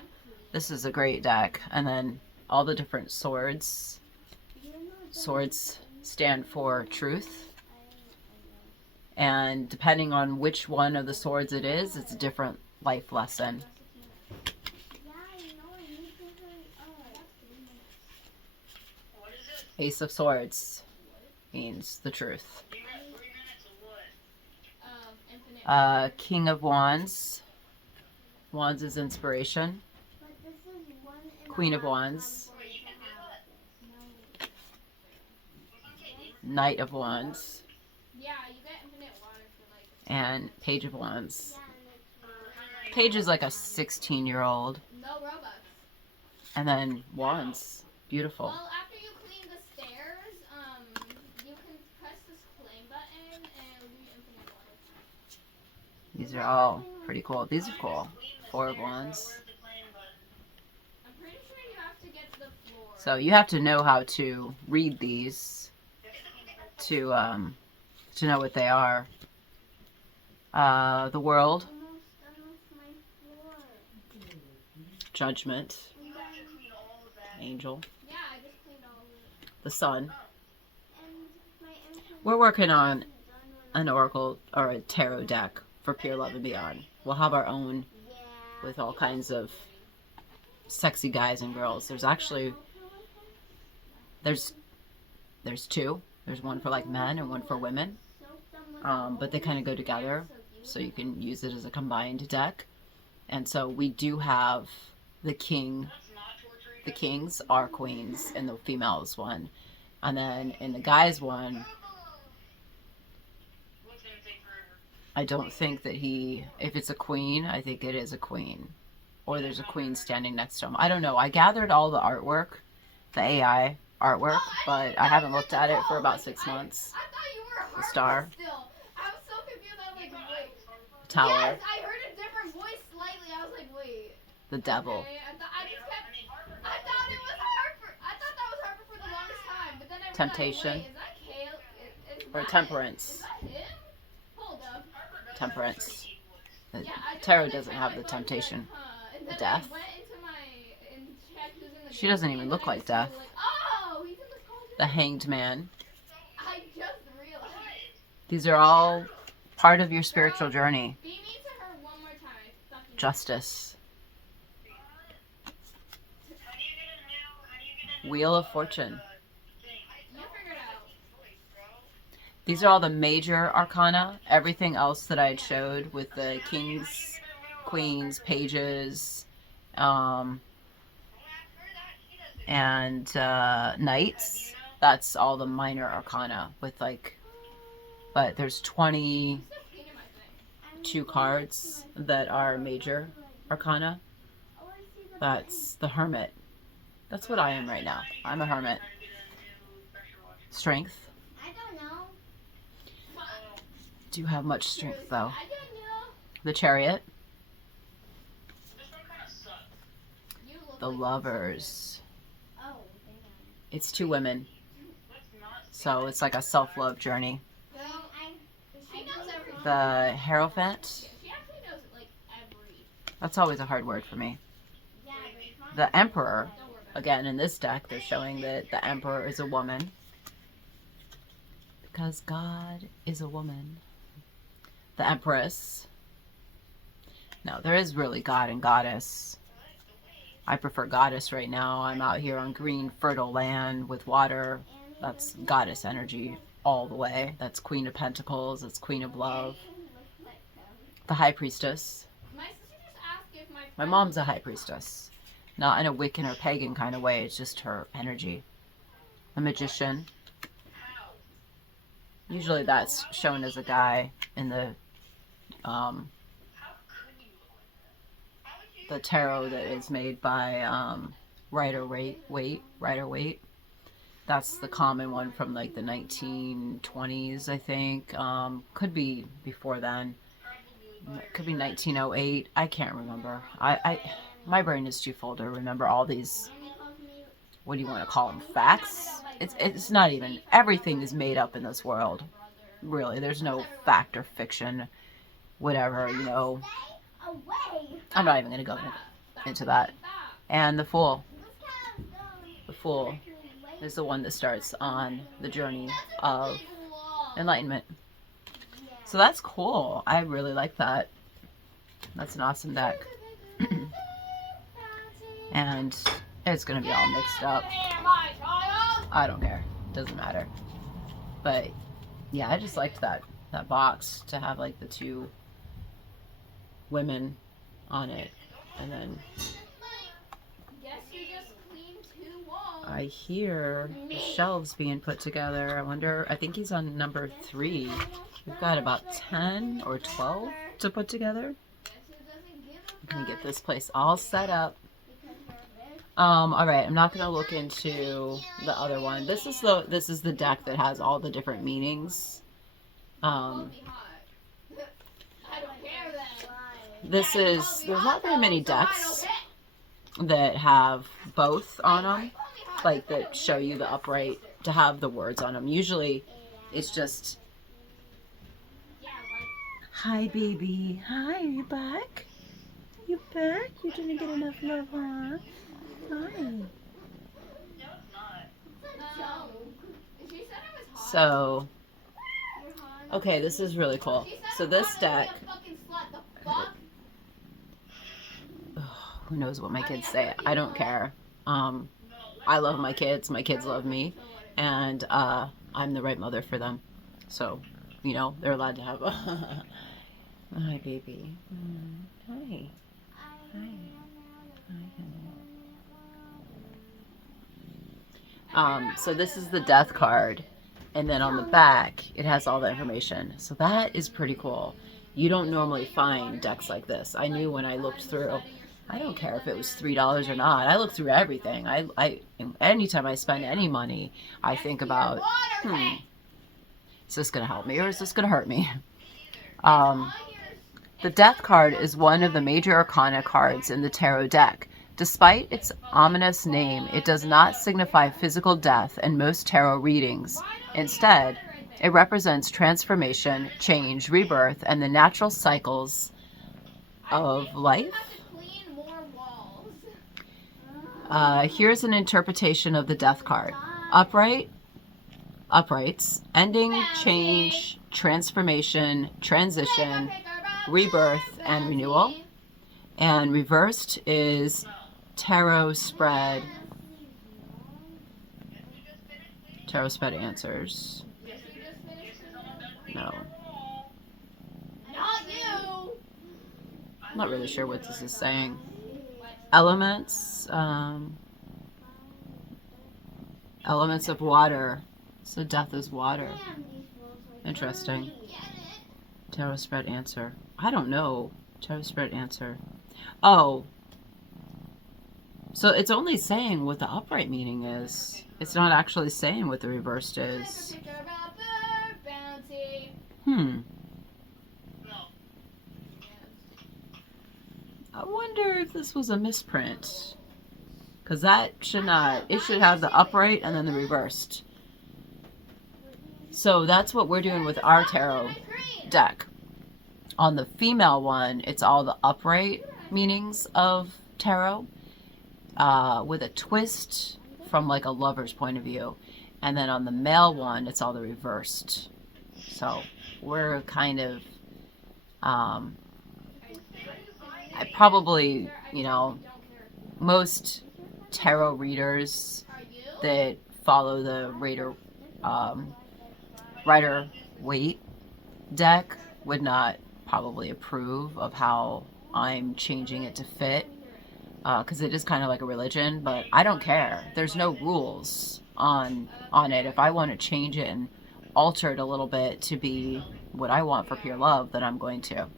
This is a great deck. And then all the different swords. Swords stand for truth. And depending on which one of the swords it is, it's a different life lesson. Ace of Swords means the truth. King of Wands. Wands is inspiration. Queen of Wands. Knight of Wands. And Page of Wands. Page is like a 16-year-old. And then Wands. Beautiful. Well, after you clean the stairs, you can press this claim button and it'll give you infinite water. These are all pretty cool. These are cool. Four of Wands. I'm pretty sure you have to get to the floor. So you have to know how to read these to know what they are. The World. Judgment. Angel. Yeah, I just cleaned all of it. The Sun. We're working on an oracle or a tarot deck for Pure Love and Beyond. We'll have our own with all kinds of sexy guys and girls. There's actually there's two. There's one for like men and one for women. But they kind of go together, so you can use it as a combined deck. And so we do have the king. The kings are queens in the females one. And then in the guys one, I don't think that if it's a queen, I think it is a queen. Or there's a queen standing next to him. I don't know. I gathered all the artwork, the AI artwork, but I haven't looked at it for about 6 months. I thought you were Harper The star. still. I was so confused. I was like, wait. Tower. Yes, I heard a different voice slightly. I was like, wait. The devil. Okay, I thought it was Harper. I thought that was Harper for the longest time, but then I realized, Temptation. wait, is that Kale? Or Temperance. Is that him? Hold up. Temperance. The Yeah, tarot doesn't have the temptation. And then Death. I went into and checked who's in the She doesn't game, even and look then I like was Death. like, oh, he's in the cauldron. The Hanged Man. I just realized. These are all part of your spiritual journey. Beam me to her one more time. Fucking Justice. Wheel of Fortune. You figure it out. These are all the major arcana. Everything else that I had showed with the kings, queens, pages, and knights. That's all the minor arcana with like, but there's 22 Stop cleaning my thing. cards that are major arcana. That's the Hermit. That's what I am right now. I'm a hermit. Strength. I don't know. Do you have much strength though? I don't know. The Chariot. You look The like Lovers. Oh, damn. It's 2 women. So it's like a self-love journey. Girl, she knows everything. The Hierophant. She actually knows like every. That's always a hard word for me. The Emperor. Again, in this deck, they're showing that the Emperor is a woman. Because God is a woman. The Empress. No, there is really God and Goddess. I prefer Goddess right now. I'm out here on green, fertile land with water. That's Goddess energy all the way. That's Queen of Pentacles. That's Queen of Love. The High Priestess. My sister just asked if my. My mom's a High Priestess. Not in a Wiccan or pagan kind of way. It's just her energy. The Magician. Usually that's shown as a guy in the tarot that is made by Rider-Waite. That's the common one from like the 1920s, I think. Could be before then. Could be 1908. I can't remember. My brain is too full to remember all these, what do you want to call them, facts? It's not even, everything is made up in this world. Really, there's no fact or fiction, whatever, you know. I'm not even going to go into that. And the Fool. The Fool is the one that starts on the journey of enlightenment. So that's cool. I really like that. That's an awesome deck. And it's going to be all mixed up. I don't care. Doesn't matter. But yeah, I just liked that box to have like the 2 women on it. And then Guess you just cleaned 2 walls. I hear the shelves being put together. I think he's on number 3. We've got about 10 or 12 to put together. Guess who doesn't give a I'm gonna get this place all set up. Alright, I'm not gonna look into the other one. This is the deck that has all the different meanings. fuck? Be hot. I don't care then. There's not very many decks that have both on them, like that show you the upright, to have the words on them. Usually it's just, Yeah, right. hi baby, hi, you back? You back? You didn't get enough love, huh? Hi. No. She said I was hot. So, You're hot. Okay, this is really cool. She said So I this wanted to deck, be a fucking slut. The fuck? who knows what my kids say? I don't care. I love my kids. My kids love me, and I'm the right mother for them. So, you know, they're allowed to have a. Hi, baby. Hi. Hi. So this is the death card, and then on the back it has all the information. So that is pretty cool. You don't normally find decks like this. I knew when I looked through. I don't care if it was $3 or not. I look through everything. Anytime I spend any money, I think about, is this gonna help me or is this gonna hurt me? The Death card is one of the major arcana cards in the tarot deck. Despite its ominous name, it does not signify physical death in most tarot readings. Instead, it represents transformation, change, rebirth, and the natural cycles of life. Here's an interpretation of the Death card. Uprights, ending, change, transformation, transition, rebirth, and renewal. And reversed is tarot spread answers. No. Not you. I'm not really sure what this is saying. Elements, elements of water. So death is water. Interesting. Tarot spread answer. I don't know. Tarot spread answer. Oh. So it's only saying what the upright meaning is. It's not actually saying what the reversed is. I wonder if this was a misprint. Because that should not. It should have the upright and then the reversed. So that's what we're doing with our tarot deck. On the female one, it's all the upright meanings of tarot with a twist from like a lover's point of view. And then on the male one, it's all the reversed. So we're kind of, I probably, you know, most tarot readers that follow the Rider-Waite deck would not probably approve of how I'm changing it to fit, because it is kind of like a religion, but I don't care. There's no rules on it. If I want to change it and alter it a little bit to be what I want for pure love, then I'm going to.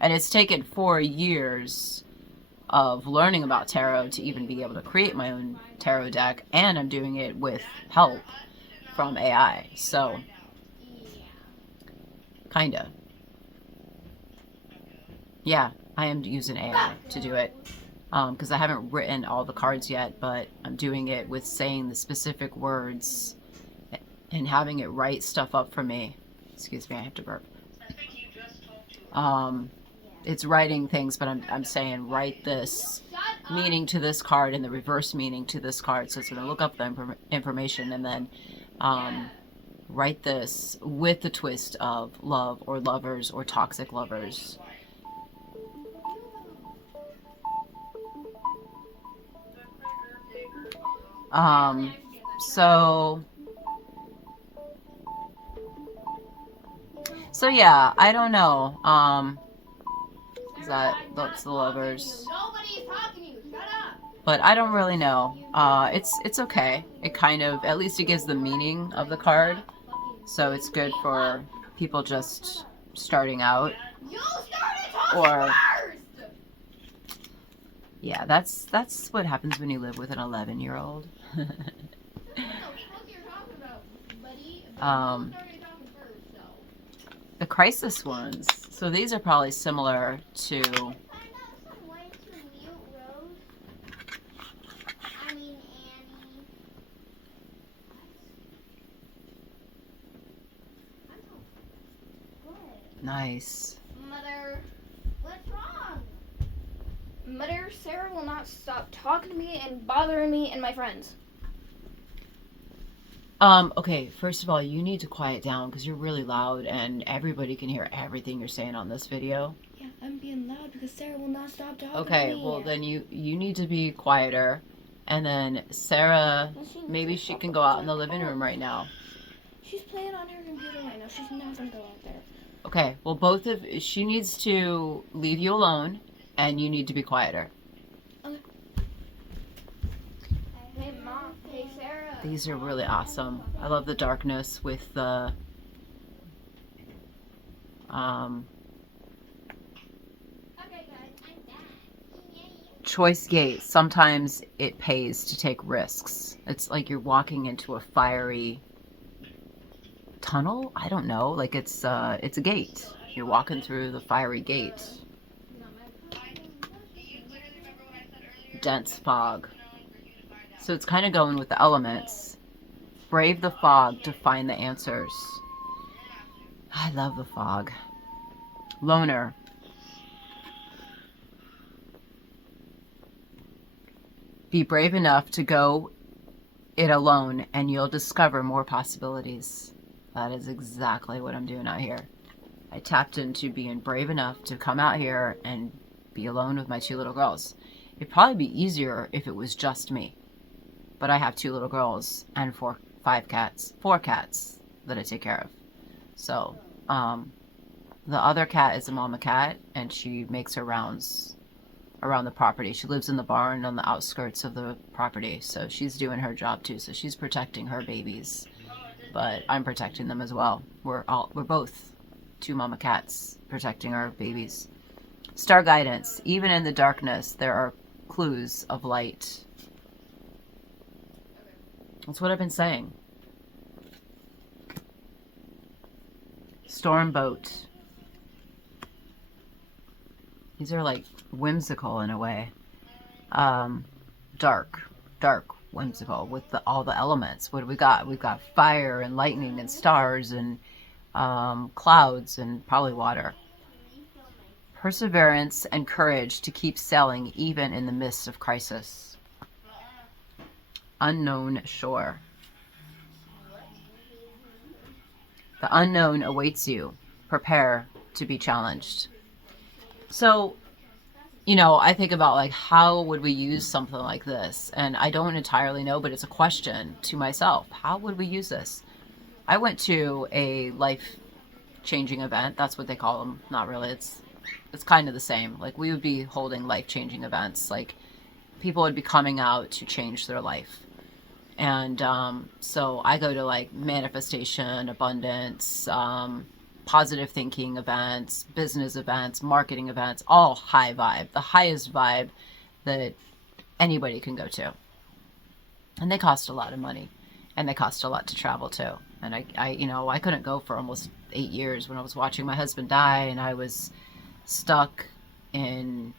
And it's taken 4 years of learning about tarot to even be able to create my own tarot deck, and I'm doing it with help from AI. So, kinda. Yeah, I am using AI to do it. Because I haven't written all the cards yet, but I'm doing it with saying the specific words and having it write stuff up for me. Excuse me, I have to burp. It's writing things, but I'm saying write this meaning to this card and the reverse meaning to this card. So it's going to look up the information and then write this with the twist of love or lovers or toxic lovers. So yeah, I don't know. That's the lovers. Nobody's talking to you. Shut up. But I don't really know. It's okay. It kind of, at least it gives the meaning of the card. So it's good for people just starting out. You started talking Or first. yeah, that's what happens when you live with an 11-year-old. I don't know what you're talking about, buddy. But you started talking first, so. The crisis ones. So these are probably similar to. Find out some way to mute Rose. I mean Annie. What? Nice. Mother, what's wrong? Mother, Sarah will not stop talking to me and bothering me and my friends. Okay, first of all, you need to quiet down because you're really loud and everybody can hear everything you're saying on this video. Yeah, I'm being loud because Sarah will not stop talking Okay, to me. well then you need to be quieter. And then Sarah, Well, maybe she can go out in the living room right now. She's playing on her computer right now. She's not gonna go out there. Okay, well she needs to leave you alone and you need to be quieter. Hey, Mom. Hey, Sarah. These are really awesome. I love the darkness with the Okay, guys, I'm back. Yay. choice gate. Sometimes it pays to take risks. It's like you're walking into a fiery tunnel. I don't know. Like it's a gate. You're walking through the fiery gate. Dense fog. So it's kind of going with the elements. Brave the fog to find the answers. I love the fog. Loner. Be brave enough to go it alone and you'll discover more possibilities. That is exactly what I'm doing out here. I tapped into being brave enough to come out here and be alone with my 2 little girls. It'd probably be easier if it was just me. But I have 2 little girls and 4 cats that I take care of. So, the other cat is a mama cat and she makes her rounds around the property. She lives in the barn on the outskirts of the property. So she's doing her job too. So she's protecting her babies, but I'm protecting them as well. We're both 2 mama cats protecting our babies. Star guidance. Even in the darkness, there are clues of light. That's what I've been saying. Storm boat. These are like whimsical in a way. Dark, whimsical with all the elements. What do we got? We've got fire and lightning and stars and clouds and probably water. Perseverance and courage to keep sailing even in the midst of crisis. Unknown shore. The unknown awaits you. Prepare to be challenged. So, I think about like how would we use something like this? And I don't entirely know, but it's a question to myself. How would we use this? I went to a life-changing event. That's what they call them. Not really. It's kind of the same. Like we would be holding life-changing events. Like people would be coming out to change their life. And so I go to like manifestation, abundance, positive thinking events, business events, marketing events, all high vibe, the highest vibe that anybody can go to. And they cost a lot of money and they cost a lot to travel too. And I couldn't go for almost 8 years when I was watching my husband die and I was stuck in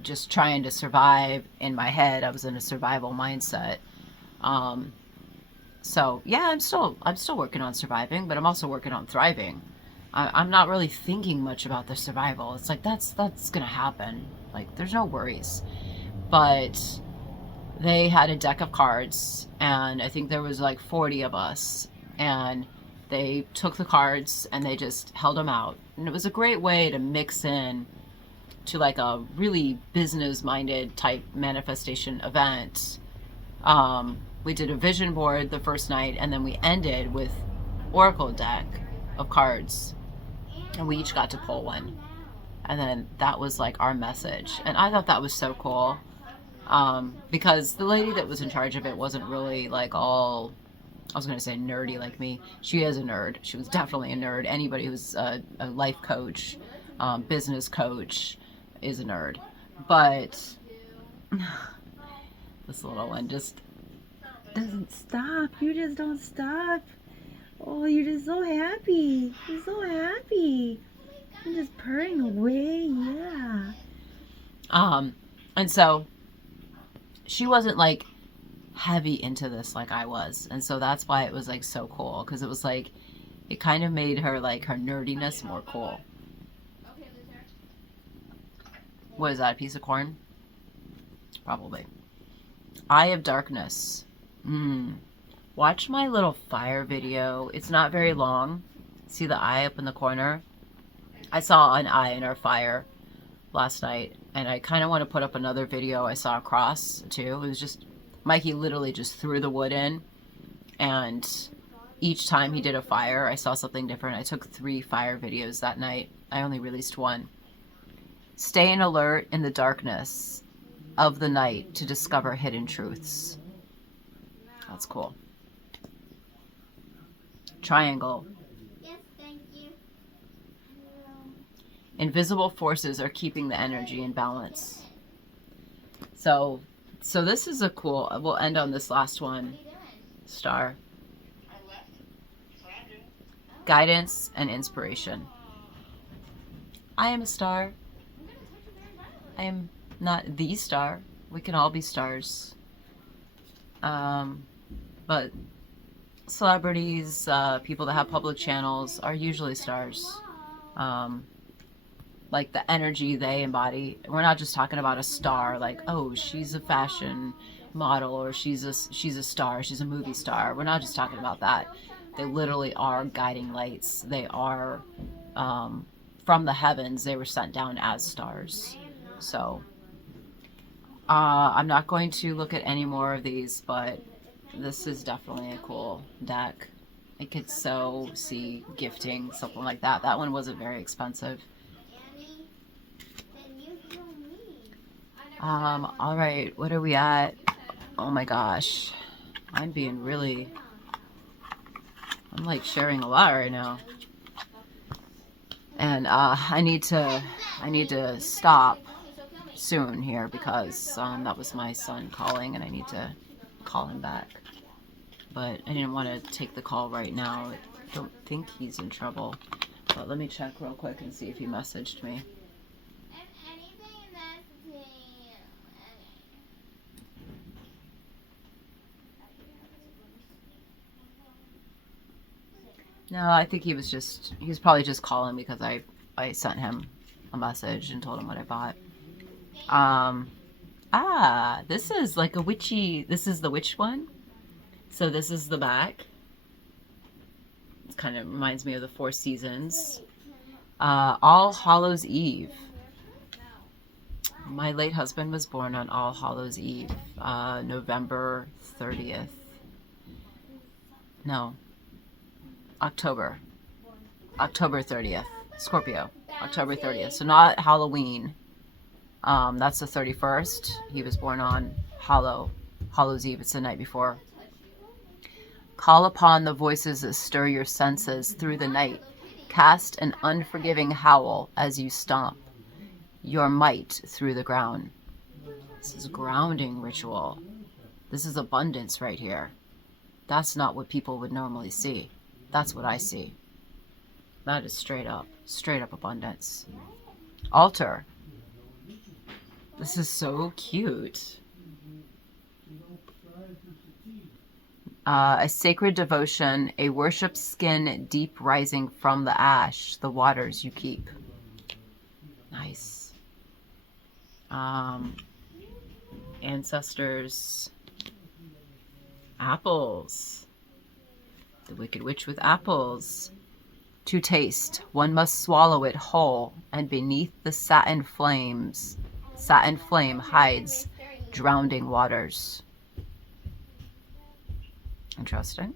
just trying to survive in my head. I was in a survival mindset. So yeah, I'm still working on surviving, but I'm also working on thriving. I'm not really thinking much about the survival. It's like, that's gonna happen. Like, there's no worries. But they had a deck of cards, and I think there was like 40 of us, and they took the cards and they just held them out. And it was a great way to mix in to like a really business-minded type manifestation event. We did a vision board the first night, and then we ended with Oracle deck of cards. And we each got to pull one. And then that was like our message. And I thought that was so cool. Because the lady that was in charge of it wasn't really like all, I was going to say nerdy like me. She is a nerd. She was definitely a nerd. Anybody who's a life coach, business coach is a nerd. But this little one just doesn't stop. You just don't stop. Oh, you're just so happy. You're so happy. You're just purring away, yeah. And so she wasn't like heavy into this like I was. And so that's why it was like so cool. Because it was like, it kind of made her like her nerdiness more cool. What is that, a piece of corn? Probably. Eye of darkness. Watch my little fire video. It's not very long. See the eye up in the corner? I saw an eye in our fire last night, and I kind of want to put up another video I saw across too. It was just, Mikey literally just threw the wood in, and each time he did a fire, I saw something different. I took 3 fire videos that night. I only released 1. Staying alert in the darkness of the night to discover hidden truths. That's cool. Triangle. Yes, thank you. Invisible forces are keeping the energy in balance. So this is a cool, we'll end on this last What are one. you doing? Star. I left. That's what I'm doing. Guidance and inspiration. I am a star. I'm gonna touch you very violently. I am not the star. We can all be stars. But celebrities, people that have public channels are usually stars. Like the energy they embody. We're not just talking about a star like, oh, she's a fashion model, or she's a star, she's a movie star. We're not just talking about that. They literally are guiding lights. They are from the heavens. They were sent down as stars. So I'm not going to look at any more of these, but this is definitely a cool deck. I could so see gifting something like that. That one wasn't very expensive. Annie, then you heal me. All right, what are we at? Oh my gosh, I'm being really, I'm like sharing a lot right now, and I need to stop soon here because that was my son calling, and I need to call him back. But I didn't want to take the call right now. I don't think he's in trouble, but let me check real quick and see if he messaged me. And anything that's the No, I think he was probably just calling because I sent him a message and told him what I bought. This is like a witchy, this is the witch one. So this is the back. It kind of reminds me of the Four Seasons. All Hallows Eve. My late husband was born on All Hallows Eve, November 30th. No, October 30th. Scorpio, October 30th. So not Halloween. That's the 31st. He was born on Hallows Eve. It's the night before. Call upon the voices that stir your senses through the night. Cast an unforgiving howl as you stomp your might through the ground. This is a grounding ritual. This is abundance right here. That's not what people would normally see. That's what I see. That is straight up abundance. Altar. This is so cute. A sacred devotion, a worship skin deep rising from the ash, the waters you keep. Nice. Ancestors. Apples. The Wicked Witch with apples. To taste, one must swallow it whole, and beneath the satin flame hides drowning waters. Interesting.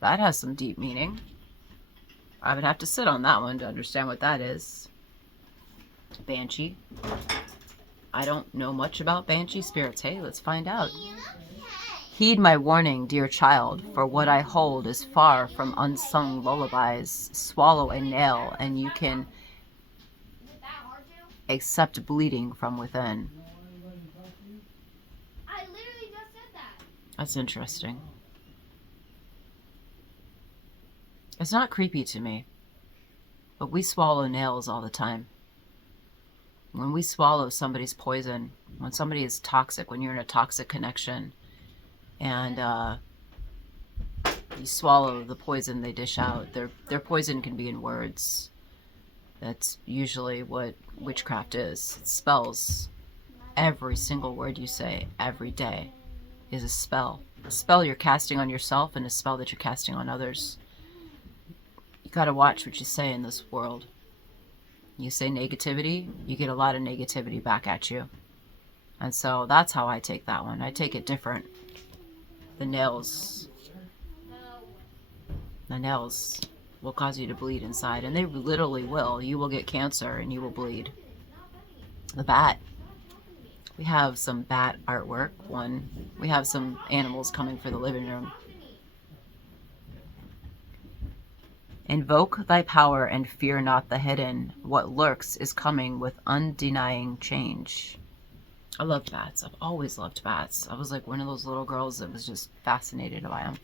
That has some deep meaning. I would have to sit on that one to understand what that is. Banshee. I don't know much about Banshee spirits. Hey, let's find out. Heed my warning, dear child, for what I hold is far from unsung lullabies. Swallow a nail and you can accept bleeding from within. I literally just said that. That's interesting. It's not creepy to me, but we swallow nails all the time. When we swallow somebody's poison, when somebody is toxic, when you're in a toxic connection, and you swallow the poison they dish out, their poison can be in words. That's usually what witchcraft is. It spells. Every single word you say every day is a spell. spell you're casting on yourself and a spell that you're casting on others. You gotta watch what you say in this world. You say negativity, you get a lot of negativity back at you. And so that's how I take that one. I take it different. The nails will cause you to bleed inside, and they literally will. You will get cancer and you will bleed. The bat. We have some bat artwork. We have some animals coming for the living room. Invoke thy power and fear not the hidden. What lurks is coming with undenying change. I love bats. I've always loved bats. I was like one of those little girls that was just fascinated by them.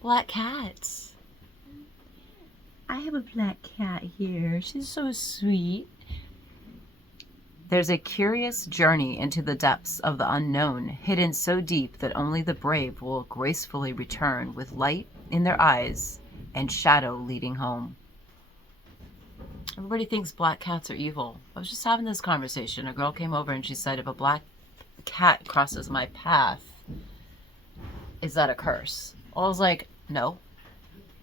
Black cats. I have a black cat here. She's so sweet. There's a curious journey into the depths of the unknown, hidden so deep that only the brave will gracefully return with light in their eyes and shadow leading home. Everybody thinks black cats are evil. I was just having this conversation. A girl came over and she said, if a black cat crosses my path, is that a curse? I was like, no.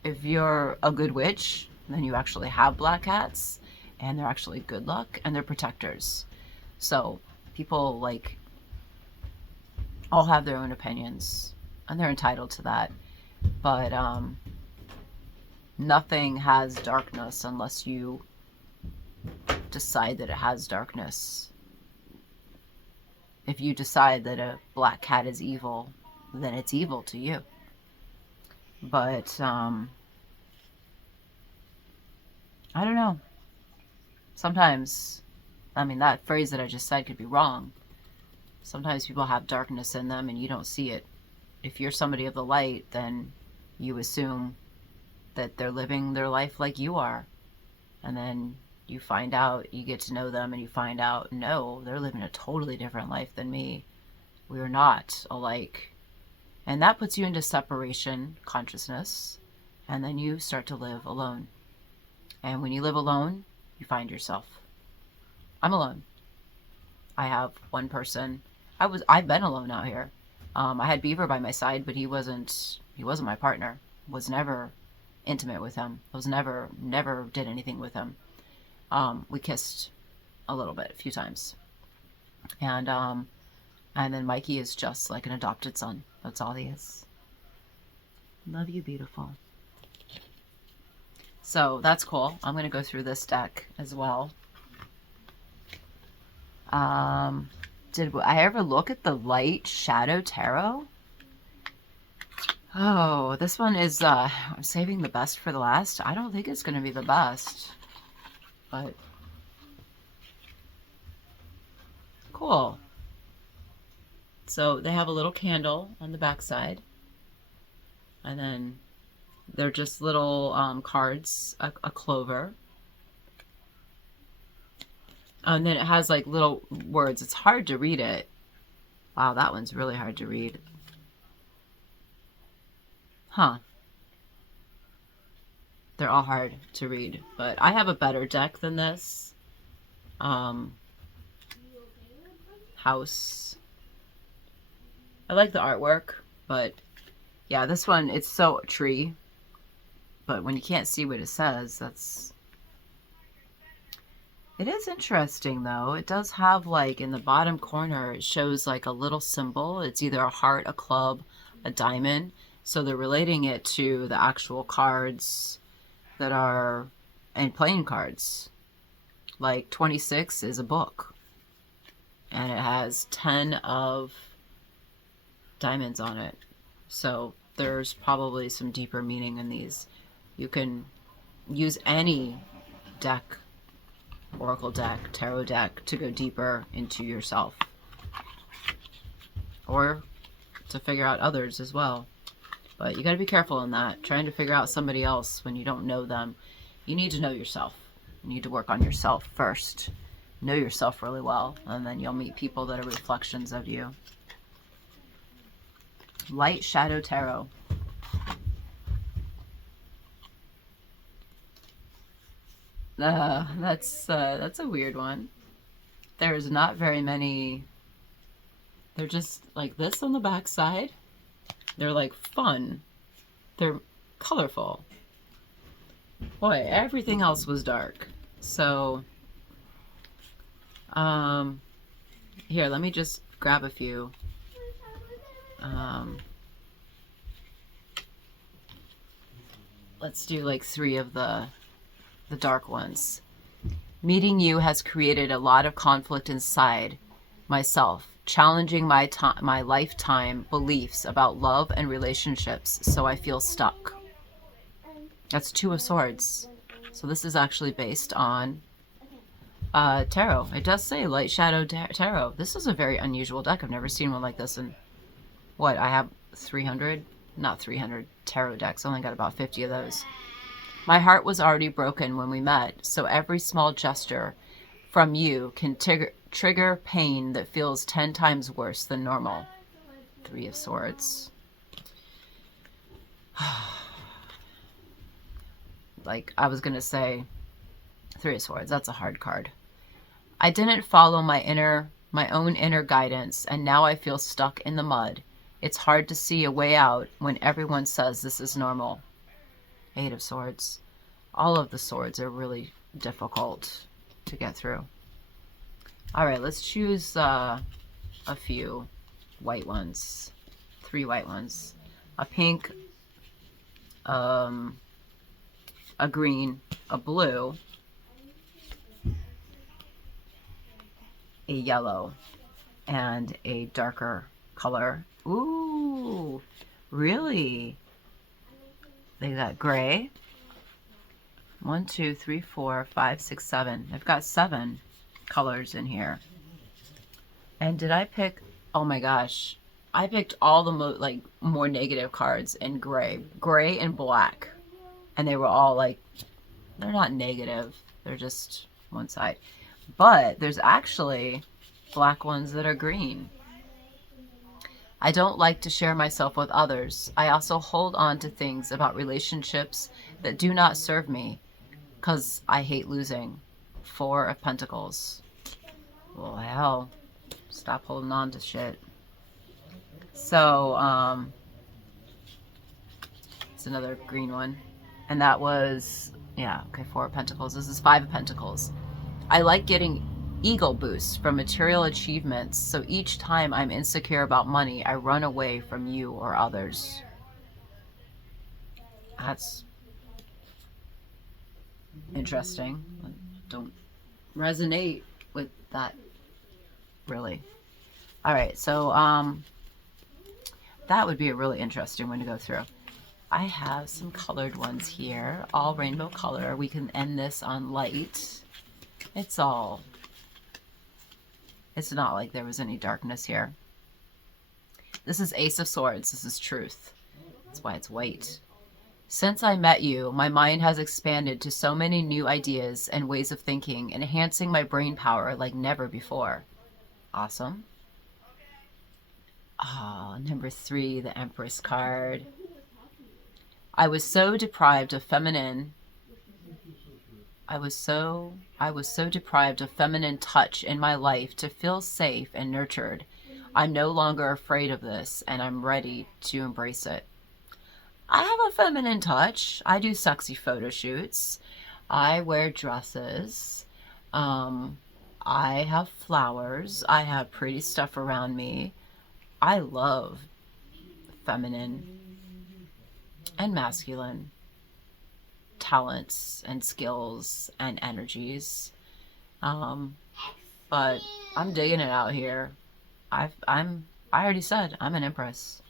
If you're a good witch, then you actually have black cats, and they're actually good luck, and they're protectors. So people like all have their own opinions, and they're entitled to that. But nothing has darkness unless you decide that it has darkness. If you decide that a black cat is evil, then it's evil to you. But I don't know. Sometimes, I mean, that phrase that I just said could be wrong. Sometimes people have darkness in them and you don't see it. If you're somebody of the light, then you assume that they're living their life like you are. And then you find out, you get to know them, and you find out, no, they're living a totally different life than me. We are not alike. And that puts you into separation consciousness, and then you start to live alone. And when you live alone, you find yourself. I'm alone. I have one person. I've been alone out here. I had Beaver by my side, but he wasn't my partner. Was never intimate with him. Was never did anything with him. We kissed a little bit, a few times. And then Mikey is just like an adopted son. That's all he is. Love you, beautiful. So that's cool. I'm going to go through this deck as well. Did I ever look at the Light Shadow Tarot? Oh, this one is, I'm saving the best for the last. I don't think it's going to be the best. But cool. So they have a little candle on the back side, and then they're just little cards, a clover, and then it has like little words. It's hard to read it. Wow, that one's really hard to read. Huh. They're all hard to read, but I have a better deck than this. House. I like the artwork, but yeah, this one, it's so tree. But when you can't see what it says, it is interesting though. It does have like in the bottom corner, it shows like a little symbol. It's either a heart, a club, a diamond. So they're relating it to the actual cards that are, and playing cards. Like 26 is a book. And it has 10 of diamonds on it. So there's probably some deeper meaning in these. You can use any deck, oracle deck, tarot deck, to go deeper into yourself. Or to figure out others as well. But you got to be careful in that. Trying to figure out somebody else when you don't know them. You need to know yourself. You need to work on yourself first. Know yourself really well. And then you'll meet people that are reflections of you. Light Shadow Tarot. That's a weird one. There's not very many. They're just like this on the back side. They're like fun. They're colorful. Boy, everything else was dark. So, here, let me just grab a few. Let's do like 3 of the dark ones. Meeting you has created a lot of conflict inside myself, challenging my lifetime beliefs about love and relationships, so I feel stuck. That's 2 of Swords. So this is actually based on tarot. It does say Light Shadow Tarot. This is a very unusual deck. I've never seen one like this. And what, I have 300? Not 300 tarot decks. I only got about 50 of those. My heart was already broken when we met, so every small gesture from you can trigger pain that feels 10 times worse than normal. 3 of Swords. Like, I was going to say 3 of Swords. That's a hard card. I didn't follow my own inner guidance, and now I feel stuck in the mud. It's hard to see a way out when everyone says this is normal. 8 of Swords. All of the swords are really difficult to get through. All right, let's choose a few white ones. 3 white ones. A pink, a green, a blue, a yellow, and a darker color. Ooh, really? They got gray. 1, 2, 3, 4, 5, 6, 7. I've got 7 colors in here. And did I pick? Oh my gosh, I picked all the more negative cards in gray and black, and they were all like, they're not negative. They're just one side. But there's actually black ones that are green. I don't like to share myself with others. I also hold on to things about relationships that do not serve me because I hate losing. 4 of Pentacles. Well, hell, stop holding on to shit. So, it's another green one. And that was, yeah, okay, 4 of Pentacles. This is 5 of Pentacles. I like getting ego boosts from material achievements, so each time I'm insecure about money, I run away from you or others. That's interesting. I don't resonate with that, really. All right, so that would be a really interesting one to go through. I have some colored ones here, all rainbow color. We can end this on light. It's not like there was any darkness here. This is Ace of Swords. This is truth. That's why it's white. Since I met you, my mind has expanded to so many new ideas and ways of thinking, enhancing my brain power like never before. Awesome. Ah, number 3, the Empress card. I was so deprived of feminine touch in my life to feel safe and nurtured. I'm no longer afraid of this, and I'm ready to embrace it. I have a feminine touch. I do sexy photo shoots. I wear dresses. I have flowers. I have pretty stuff around me. I love feminine and masculine talents and skills and energies. But I'm digging it out here. I already said I'm an Empress.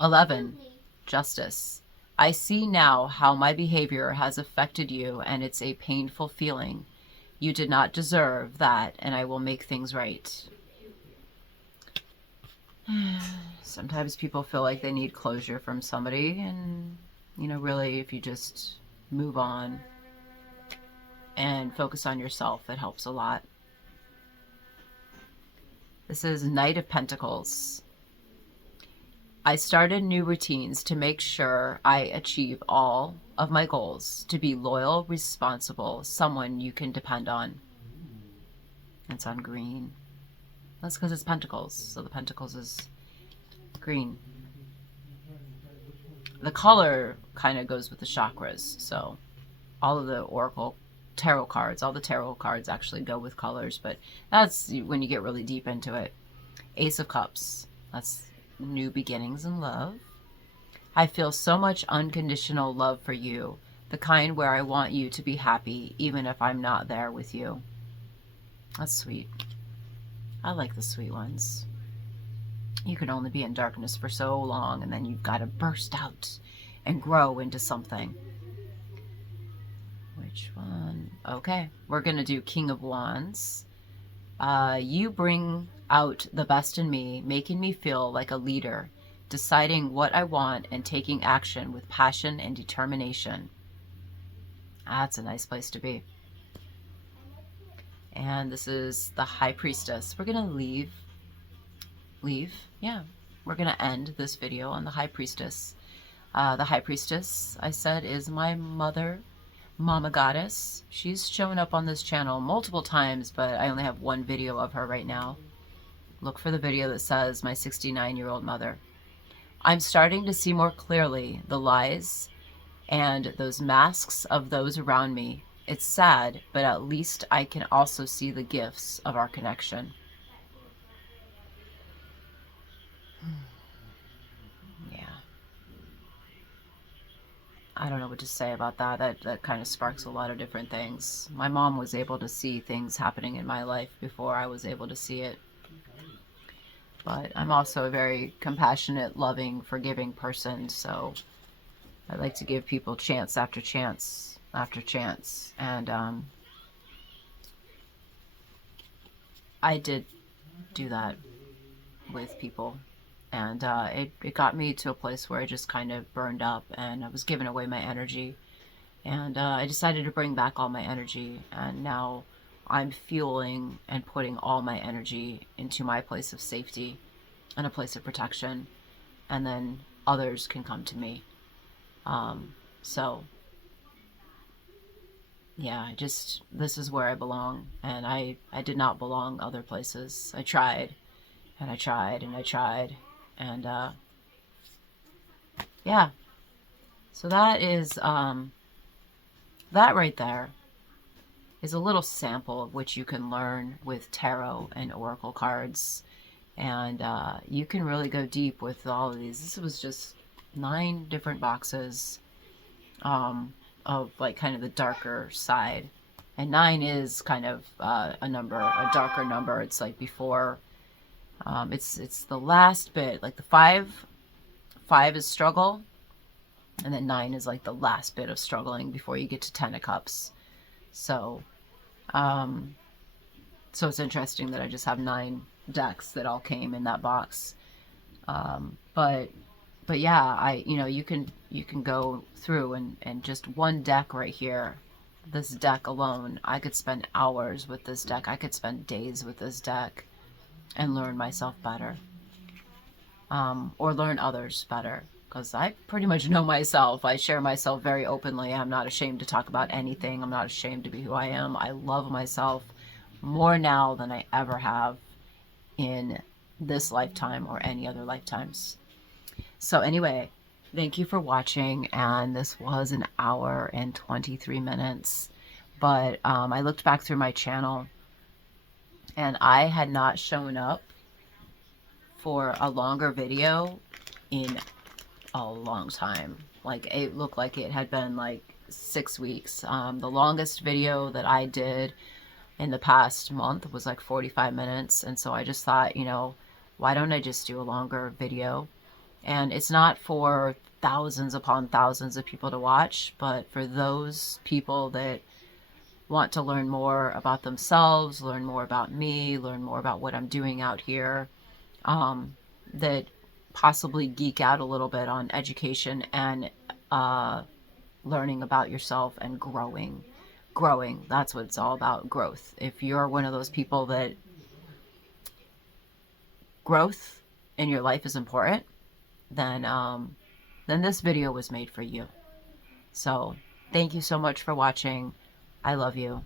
11, Justice. I see now how my behavior has affected you, and it's a painful feeling. You did not deserve that, and I will make things right. Sometimes people feel like they need closure from somebody, and really, if you just move on and focus on yourself, it helps a lot. This is Knight of Pentacles. I started new routines to make sure I achieve all of my goals, to be loyal, responsible, someone you can depend on. It's on green. That's because it's Pentacles. So the Pentacles is green. The color kind of goes with the chakras, so all of the oracle tarot cards, all the tarot cards actually go with colors, but that's when you get really deep into it. Ace of Cups, that's new beginnings in love. I feel so much unconditional love for you, the kind where I want you to be happy even if I'm not there with you. That's sweet. I like the sweet ones. You can only be in darkness for so long, and then you've got to burst out and grow into something. Which one? Okay, we're going to do King of Wands. You bring out the best in me, making me feel like a leader, deciding what I want and taking action with passion and determination. That's a nice place to be. And this is the High Priestess. We're going to leave. Yeah, we're going to end this video on the High Priestess. The High Priestess, I said, is my mother, Mama Goddess. She's shown up on this channel multiple times, but I only have one video of her right now. Look for the video that says my 69-year-old mother. I'm starting to see more clearly the lies and those masks of those around me. It's sad, but at least I can also see the gifts of our connection. Yeah. I don't know what to say about that. That kind of sparks a lot of different things. My mom was able to see things happening in my life before I was able to see it. But I'm also a very compassionate, loving, forgiving person, so I like to give people chance after chance after chance. And I did do that with people. And it got me to a place where I just kind of burned up and I was giving away my energy. And I decided to bring back all my energy. And now I'm fueling and putting all my energy into my place of safety and a place of protection. And then others can come to me. So, yeah, this is where I belong. And I did not belong other places. I tried. And I tried and I tried. And yeah, so that is that right there is a little sample of what you can learn with tarot and oracle cards. And you can really go deep with all of these. This was just 9 different boxes of like kind of the darker side, and 9 is kind of a number, a darker number. It's like before. It's the last bit, like the 5 is struggle, and then 9 is like the last bit of struggling before you get to 10 of Cups. So, so it's interesting that I just have 9 decks that all came in that box. But yeah, you can go through and just one deck right here, this deck alone, I could spend hours with this deck. I could spend days with this deck and learn myself better, or learn others better, because I pretty much know myself. I share myself very openly. I'm not ashamed to talk about anything. I'm not ashamed to be who I am. I love myself more now than I ever have in this lifetime or any other lifetimes. So anyway, thank you for watching, and this was an hour and 23 minutes, but I looked back through my channel and I had not shown up for a longer video in a long time. Like, it looked like it had been like 6 weeks. The longest video that I did in the past month was like 45 minutes. And so I just thought, why don't I just do a longer video? And it's not for thousands upon thousands of people to watch, but for those people that want to learn more about themselves, learn more about me, learn more about what I'm doing out here, that possibly geek out a little bit on education and learning about yourself and growing. That's what it's all about, growth. If you're one of those people that growth in your life is important, then this video was made for you. So thank you so much for watching. I love you,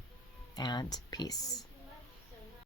and peace.